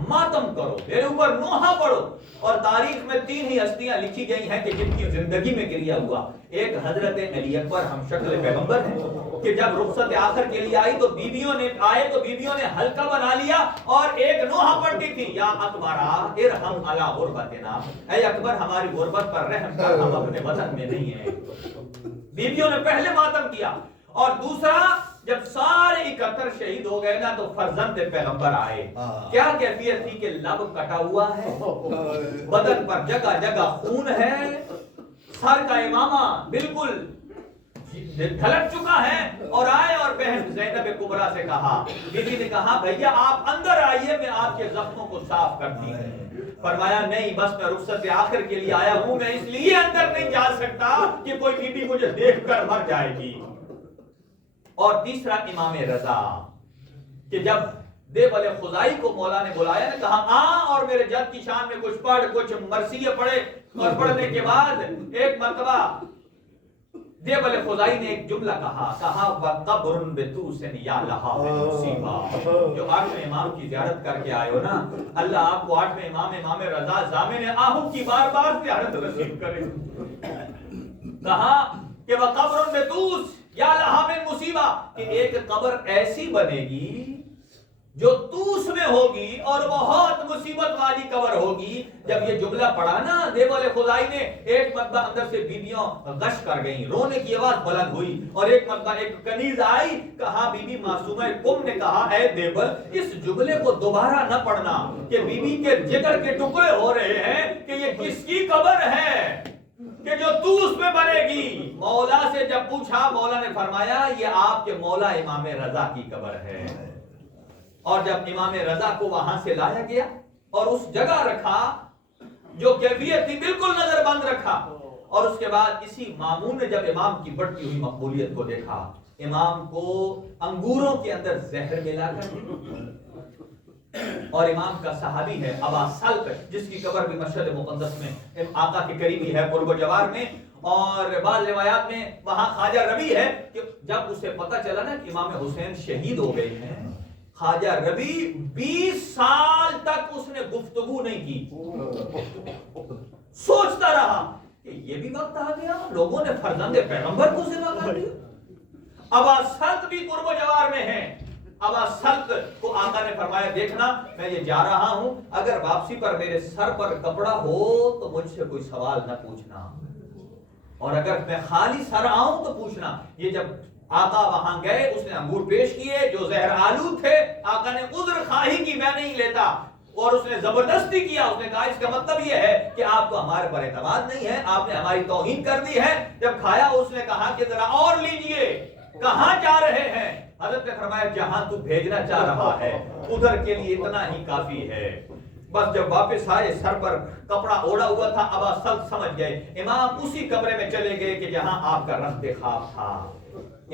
ماتم کرو، میرے اوپر نوحہ پڑھو۔ اور تاریخ میں 3 ہی ہستیاں لکھی گئی ہیں کہ جن کی زندگی میں گریہ ہوا۔ ایک حضرت علی اکبر ہم شکل پیغمبر ہیں کہ جب رخصت آخر کے لیے آئی تو بیویوں نے حلقہ بنا لیا اور ایک نوحہ پڑھتی تھی، یا اکبرا ارحم علی غربتنا، اے اکبر ہماری غربت پر رحم کر، ہم اپنے وطن میں نہیں ہیں۔ بیویوں نے پہلے ماتم کیا، اور دوسرا جب سارے 71 شہید ہو گئے نا تو فرزند پیغمبر آئے۔ کیا کیفیت تھی کہ لب کٹا ہوا ہے، بدن پر جگہ جگہ خون ہے، سر کا امامہ بالکل ڈھلک چکا ہے، اور آئے اور بہن زینب کبریٰ سے کہا، بیوی نے کہا بھیا آپ اندر آئیے میں آپ کے زخموں کو صاف کرتی ہوں۔ فرمایا نہیں بس میں رخصت آخر کے لیے آیا ہوں، میں اس لیے اندر نہیں جا سکتا کہ کوئی بیوی مجھے دیکھ کر مر جائے گی۔ اور تیسرا امام رضا کہ جب دیو علیہ خزائی کو مولا نے بلایا نے کہا آ اور میرے جد کی شان میں کچھ پڑھ، کچھ مرثیے پڑھے، اور پڑھنے کے بعد ایک مرتبہ دیبل خدائی نے ایک جملہ کہا وَقَبْرٌ بِتُوسٍ يَا لَهَا مِن مُصِیبَہ. جو 8ویں امام کی زیارت کر کے آئے ہو نا، اللہ آپ کو 8ویں امام رضا ضامن آہو کی بار بار زیارت نصیب کرے. کہا کہ وَقَبْرٌ بِتُوسٍ يَا لَهَا مِن مُصِیبَہ، کہ ایک قبر ایسی بنے گی جو توس میں ہوگی اور بہت مصیبت والی قبر ہوگی. جب یہ جملہ پڑھا نا دیوال خدائی نے، ایک مرتبہ اندر سے بیویاں غش کر گئیں، رونے کی آواز بلند ہوئی، اور ایک مرتبہ ایک کنیز آئی. کہا بی بی معصومہ کم نے کہا اے دیوال اس جملے کو دوبارہ نہ پڑھنا کہ بی بی کے جگر کے ٹکڑے ہو رہے ہیں کہ یہ کس کی قبر ہے کہ جو توس میں بنے گی. مولا سے جب پوچھا، مولا نے فرمایا یہ آپ کے مولا امام رضا کی قبر ہے. اور جب امام رضا کو وہاں سے لایا گیا اور اس جگہ رکھا جو کیفیت تھی بالکل نظر بند رکھا، اور اس کے بعد اسی مامون نے جب امام کی بڑھتی ہوئی مقبولیت کو دیکھا، امام کو انگوروں کے اندر زہر ملا کر، اور امام کا صحابی ہے ابا سلط جس کی قبر بھی مشہد مقدس میں آقا کے قریبی ہے قرب و جوار میں، اور بعض روایات میں وہاں خواجہ ربیع ہے کہ جب اسے پتہ چلا نا کہ امام حسین شہید ہو گئے ہیں، خواجہ ربیع 20 سال تک اس نے گفتگو نہیں کی. سوچتا رہا کہ یہ بھی وقت آ گیا لوگوں نے فرزند پیغمبر کو ذبح کر دیا. ابا سلط بھی قرب و جوار میں ہیں. ابا سلط کو آقا نے فرمایا دیکھنا میں یہ جا رہا ہوں، اگر واپسی پر میرے سر پر کپڑا ہو تو مجھ سے کوئی سوال نہ پوچھنا، اور اگر میں خالی سر آؤں تو پوچھنا. یہ جب آقا وہاں گئے، اس نے انگور پیش کیے جو زہر آلود تھے. آقا نے عذر خواہی کی میں نہیں لیتا، اور اس نے زبردستی کیا. اس نے کہا اس کا مطلب یہ ہے کہ آپ کو ہمارے پر اعتماد نہیں ہے، آپ نے ہماری توہین کر دی ہے. جب کھایا اس نے کہا کہ ذرا اور لیجئے، کہاں جا رہے ہیں؟ حضرت نے فرمایا جہاں تو بھیجنا چاہ رہا ہے ادھر کے لیے اتنا ہی کافی ہے. بس جب واپس آئے سر پر کپڑا اوڑا ہوا تھا. ابا سلط سمجھ گئے امام اسی کمرے میں چلے گئے کہ جہاں آپ کا رخت خواب تھا.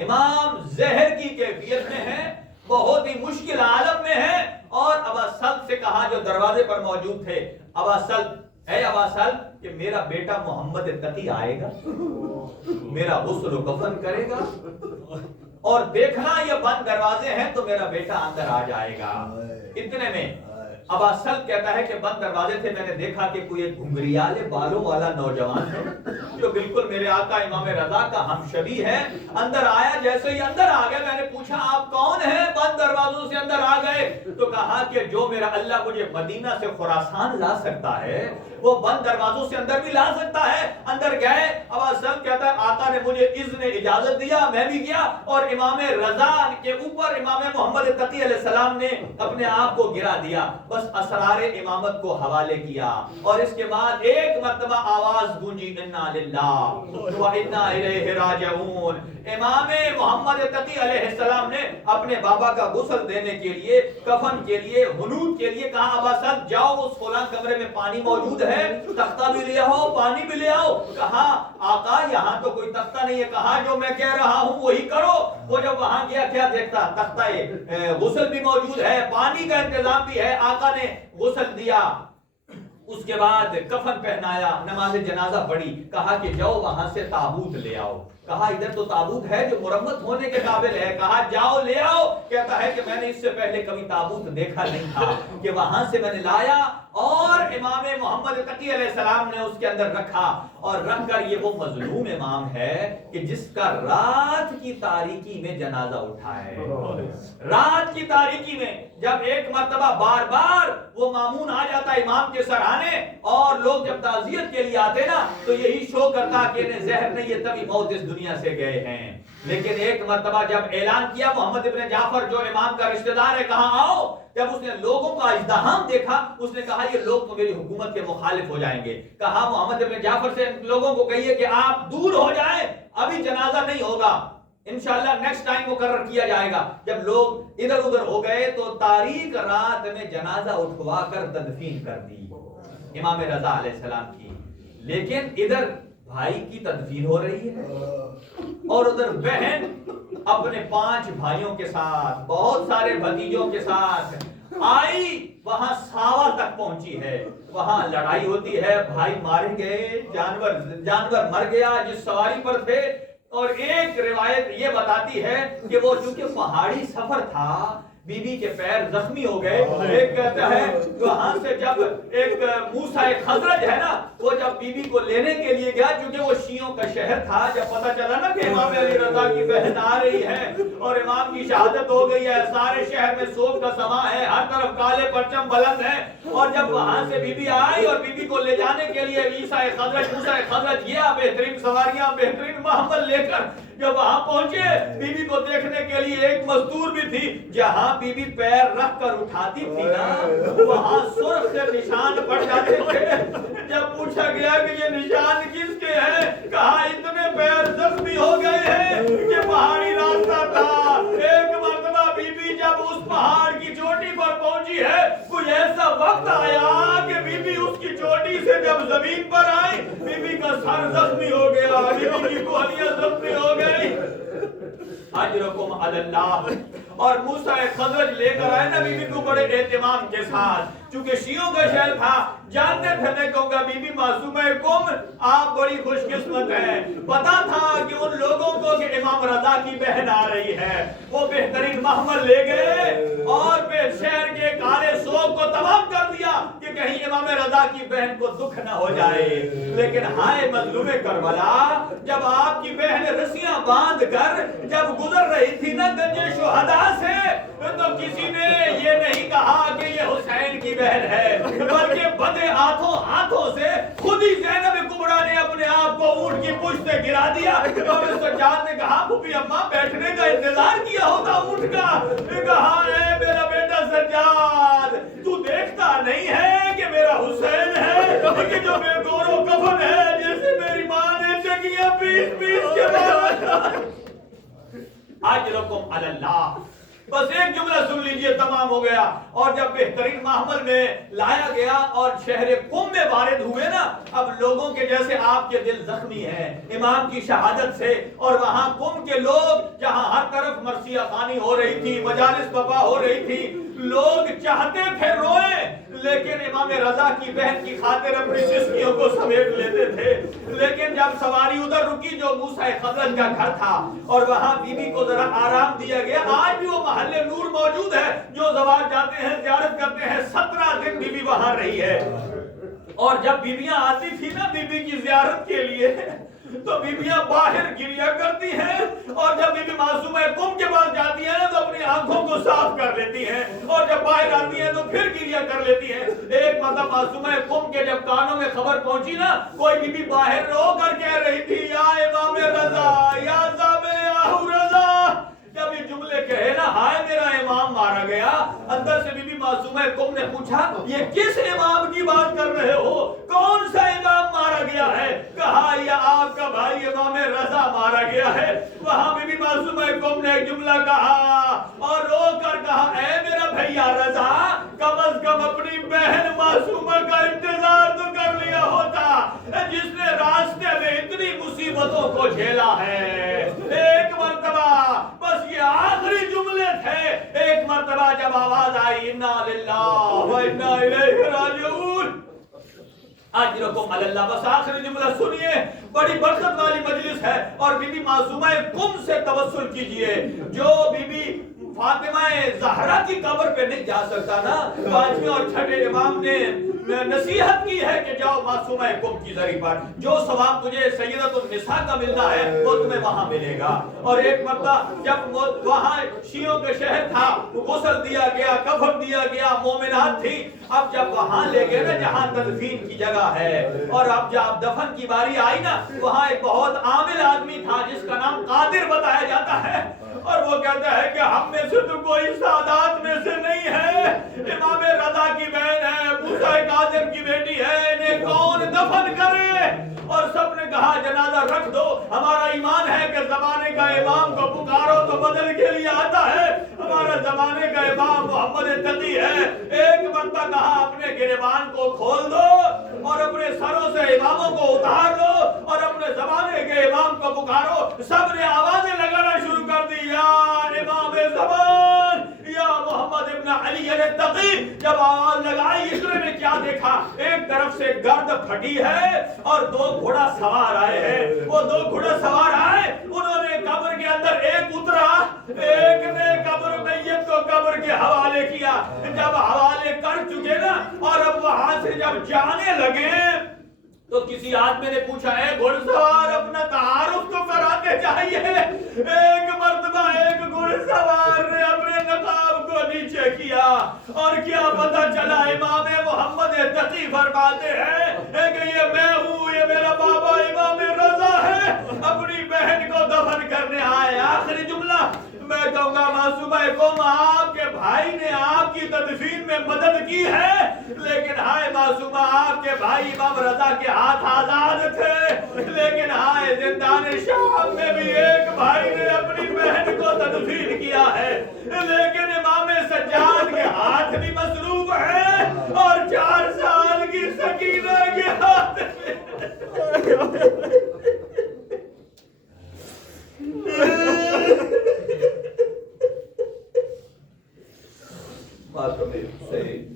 امام زہر کی کیفیت میں ہے، بہت ہی مشکل عالم میں ہے. اور ابا سلط سے کہا جو دروازے پر موجود تھے، ابا سلط اے ابا سلط کہ میرا بیٹا محمد تقی آئے گا، میرا غسل و کفن کرے گا، اور دیکھنا یہ بند دروازے ہیں تو میرا بیٹا اندر آ جائے گا. اتنے میں ابا سلط کہتا ہے کہ بند دروازے تھے، میں نے دیکھا کہ کوئی ایک گھنگریالے بالوں والا نوجوان ہے جو بالکل میرے آقا امام رضا کا ہم شبیہ ہے. اندر آیا، جیسے ہی اندر آ گیا میں نے پوچھا آپ کون ہیں؟ بند دروازوں سے اندر آ گئے تو کہا کہ جو میرا اللہ مجھے مدینہ سے خراسان لا سکتا ہے وہ بند دروازوں سے اندر بھی لا سکتا ہے. اندر گئے. ابا سلط کہتا ہے آقا نے مجھے اذن اجازت دیا، میں بھی گیا، اور امام رضا کے اوپر امام محمد تقی علیہ السلام نے اپنے آپ کو گرا دیا، بس اسرار امامت کو حوالے کیا. اور اس کے بعد ایک مرتبہ آواز گونجی انا للہ و انا الیہ راجعون. امام محمد تقی علیہ السلام نے اپنے بابا کا غسل دینے کے لیے، کفن کے لیے، حنوط کے لیے کہا ابا سلط جاؤ اس فلاں کمرے میں پانی موجود ہے، تختہ بھی لے آؤ، پانی بھی لے آؤ. کہا آقا یہاں تو کوئی تختہ نہیں ہے. کہا جو میں کہہ رہا ہوں وہی کرو. وہ جب وہاں گیا کیا دیکھتا، تختہ غسل بھی موجود ہے، پانی کا انتظام بھی ہے. آقا نے غسل دیا، اس کے بعد کفن پہنایا، نماز جنازہ پڑھی. کہا کہ جاؤ وہاں سے تابوت لے آؤ. کہا ادھر تو تابوت ہے جو مرمت ہونے کے قابل ہے. کہا جاؤ لے آؤ. کہتا ہے کہ میں نے اس سے پہلے کبھی تابوت دیکھا نہیں تھا، کہ وہاں سے میں نے لایا اور امام محمد تقی علیہ السلام نے اس کے اندر رکھا. اور رکھ کر یہ وہ مظلوم امام ہے کہ جس کا رات کی تاریکی میں جنازہ اٹھا ہے. رات کی تاریکی میں جب ایک مرتبہ بار بار وہ مامون آ جاتا امام کے سرانے، اور لوگ جب تعزیت کے لیے آتے نا تو یہی شو کرتا کہ انہیں زہر نہیں ہے تبھی موت اس دنیا سے گئے ہیں. لیکن ایک مرتبہ جب اعلان کیا محمد ابن جعفر جو امام کا رشتہ دار ہے کہاں آؤ، جب اس نے لوگوں کا ازدحام دیکھا اس نے کہا یہ لوگ تو میری حکومت کے مخالف ہو جائیں گے. کہا محمد ابن جعفر سے لوگوں کو کہیے کہ آپ دور ہو جائیں، ابھی جنازہ نہیں ہوگا، انشاءاللہ نیکسٹ ٹائم مقرر کیا جائے گا. جب لوگ ادھر ادھر ہو گئے تو تاریک رات میں جنازہ اٹھوا کر تدفین کر دی امام رضا علیہ السلام کی. لیکن ادھر بھائی کی تدفین ہو رہی ہے اور ادھر بہن اپنے 5 بھائیوں کے ساتھ، بہت سارے بھتیجوں کے ساتھ آئی. وہاں ساوا تک پہنچی ہے، وہاں لڑائی ہوتی ہے، بھائی مارے گئے، جانور مر گیا جس سواری پر تھے، اور ایک روایت یہ بتاتی ہے کہ وہ چونکہ پہاڑی سفر تھا، بی بی کے پیر زخمی ہو گئے. ایک کہتا ہے وہاں سے جب ایک موسیٰ خزرج ہے نا، وہ جب بی بی کو لینے کے لیے گیا، چونکہ وہ شیعوں کا شہر تھا، جب پتہ چلا نا کہ امام علی رضا کی بہن آ رہی ہے اور امام کی شہادت ہو گئی ہے، سارے شہر میں سوگ کا سما ہے، ہر طرف کالے پرچم بلند ہیں. اور جب وہاں سے بی بی آئی اور بی بی کو لے جانے کے لیے موسیٰ خزرج یہ بہترین سواریاں، بہترین محمل لے کر جب وہاں پہنچے، بی بی کو دیکھنے کے لیے ایک مزدور بھی تھی. جہاں بی بی پیر رکھ کر اٹھاتی تھی نا، وہاں سرخ سے نشان پڑ جاتے تھے. جب پوچھا گیا کہ یہ نشان کس کے ہیں، کہا اتنے پیر زخمی ہو گئے ہیں کہ پہاڑی راستہ تھا. ایک مرتبہ بی بی جب اس پہاڑ کی چوٹی پر پہنچی ہے، کوئی ایسا وقت آیا کہ بی بی اس کی چوٹی سے جب زمین پر آئی، بی بی کا سر زخمی ہو گیا، بی بی کی کوہنیاں زخمی ہو گئی. اجرکم علی اللہ. اور موسیٰ خزرج لے کر آئے نا بی بی کو بڑے اہتمام کے ساتھ، چونکہ شیعوں کا شہر تھا. جانتے تھے میں کہوں گا بی بی معصومہ قم آپ بڑی خوش قسمت ہیں. پتا تھا کہ ان لوگوں کو کہ امام رضا کی بہن آ رہی ہے، وہ بہترین محمل لے گئے اور پھر شہر کے کالے سوگ کو تمام کر دیا کہ کہیں امام رضا کی بہن کو دکھ نہ ہو جائے. لیکن ہائے مظلوم کربلا، جب آپ کی بہن رسیاں باندھ کر جب گزر رہی تھی نا گنج شہداء سے، تو کسی نے یہ نہیں کہا کہ یہ حسین کی بہن ہے، بلکہ بدے ہاتھوں سے خود ہی زینب کبریٰ نے اپنے آپ کو اونٹ کی پشت سے گرا دیا. اور سجاد نے کہا پھوپھی اماں بیٹھنے کا انتظار کیا ہوتا اونٹ کا. کہا اے میرا بیٹا سجاد، تو دیکھتا نہیں ہے کہ میرا حسین ہے کہ جو بے گور و کفن ہے، جیسے میری ماں نے چکیاں پیس کے بعد. اجرکم علی اللہ. بس ایک جملہ سن لیجئے، تمام ہو گیا. اور جب بہترین محمل میں لایا گیا اور شہر قم میں وارد ہوئے نا، اب لوگوں کے جیسے آپ کے دل زخمی ہیں امام کی شہادت سے، اور وہاں قم کے لوگ جہاں ہر طرف مرثیہ خوانی ہو رہی تھی، مجالس بپا ہو رہی تھی، لوگ چاہتے تھے روئیں لیکن امام رضا کی بہن کی خاطر اپنی سسکیوں کو سمیٹ لیتے تھے. لیکن جب سواری ادھر رکی جو موسیٰ خزرج کا گھر تھا، اور وہاں بی بی کو ذرا آرام دیا گیا. آج بھی وہ محل نور موجود ہے، جو زوار جاتے ہیں زیارت کرتے ہیں. 17 دن بی بی وہاں رہی ہے. اور جب بیویاں آتی تھی نا بی بی کی زیارت کے لیے، تو بیویاں باہر گریا کرتی ہیں، اور جب بی بی معصومہ قم کے پاس جاتی ہیں تو اپنی آنکھوں کو صاف کر لیتی ہیں، اور جب باہر آتی ہیں تو پھر گریا کر لیتی ہیں. ایک مرتبہ معصومہ قم کے جب کانوں میں خبر پہنچی نا، کوئی بی بی باہر رو کر کہہ رہی تھی یا امام رضا، یا زابع رضا. جب یہ جملے کہے نا ہائے میرا امام مارا گیا، اندر سے بی بی معصومہ قم نے پوچھا یہ کس امام کی بات کر رہے ہو، کون سا امام مارا گیا ہے؟ کہا یہ آپ کا بھائی امام رضا مارا گیا ہے. وہاں بی بی معصومہ قم نے ایک جملہ کہا اور رو کر کہا اے میرا بھیا رضا، کم از کم اپنی بہن معصومہ کا انتظار تو کر لیا ہوتا، جس نے راستے میں اتنی مصیبتوں کو جھیلا ہے. ایک مرتبہ بس یہ آخری جملے تھے. ایک مرتبہ جب آواز آئی انا للہ و انا الیہ راجعون، اجرکم علی اللہ. بس آخری جملہ سنیے، بڑی برکت والی مجلس ہے. اور بی بی معصومہ قم سے توسل کیجئے. جو بی بی فاطمہ زہرا کی قبر پہ نہیں جا سکتا نا، 5ویں اور 6ٹھے امام نے نصیحت کی ہے کہ جاؤ معصومہ قم کی زری پر، جو ثواب تجھے سیدۃ النساء کا ملتا ہے وہ تمہیں وہاں ملے گا. اور ایک مرتبہ جب وہاں شیعوں کے شہر تھا، غسل دیا گیا، کفن دیا گیا، مومنات تھی. اب جب وہاں لے گئے نا جہاں تدفین کی جگہ ہے، اور اب جب دفن کی باری آئی نا، وہاں ایک بہت عامل آدمی تھا جس کا نام قادر بتایا جاتا ہے، اور وہ کہتا ہے کہ ہم میں سے تو کوئی سادات میں سے نہیں ہے، امام رضا کی بہن ہے، موسیٰ کاظم کی بیٹی ہے، انہیں کون دفن کرے؟ اور سب نے کہا جنازہ رکھ دو، ہمارا ایمان ہے کہ زمانے کا امام کو پکارو تو بدل کے لیے آتا ہے، ہمارا زمانے کا امام محمد تقی ہے. ایک مرتبہ کہا اپنے گریبان کو کھول دو اور اپنے سروں سے اماموں کو اتار دو اور اپنے زمانے کے امام کو پکارو. سب نے آوازیں لگانا شروع کر دی، یا امام زمان، یا محمد ابن علی التقی، جب آواز لگائی اسرے نے کیا دیکھا؟ ایک طرف سے گرد پھٹی ہے اور دو گھوڑا سوار آئے ہیں. وہ دو گھوڑا سوار آئے, انہوں نے قبر کے اندر ایک اترا, ایک نے قبر میت کو قبر کے حوالے کیا. جب حوالے کر چکے نا اور اب وہاں سے جب جانے لگے تو کسی آدمی نے پوچھا, اے گھڑ سوار اپنا تعارف تو کراتے چاہیے. ایک مرتبہ ایک گھڑ سوار نے اپنے نقاب کو نیچے کیا اور کیا پتہ چلا امام محمد تقی فرماتے ہیں کہ یہ میں ہوں, یہ میرا بابا امام رضا ہے, اپنی بہن کو دفن کرنے آئے. آخری جملہ میں کہوں گا معصومہ قوم, آپ کے بھائی نے آپ کی تدفین میں مدد کی ہے, لیکن ہائے معصومہ آپ کے بھائی امام رضا کے ہاتھ آزاد تھے, لیکن ہائے زندان شام میں بھی ایک بھائی نے اپنی بہن کو تدفین کیا ہے, لیکن امام سجاد کے ہاتھ بھی مصروف ہے اور 4 سال کی سکینہ کے ہاتھ میں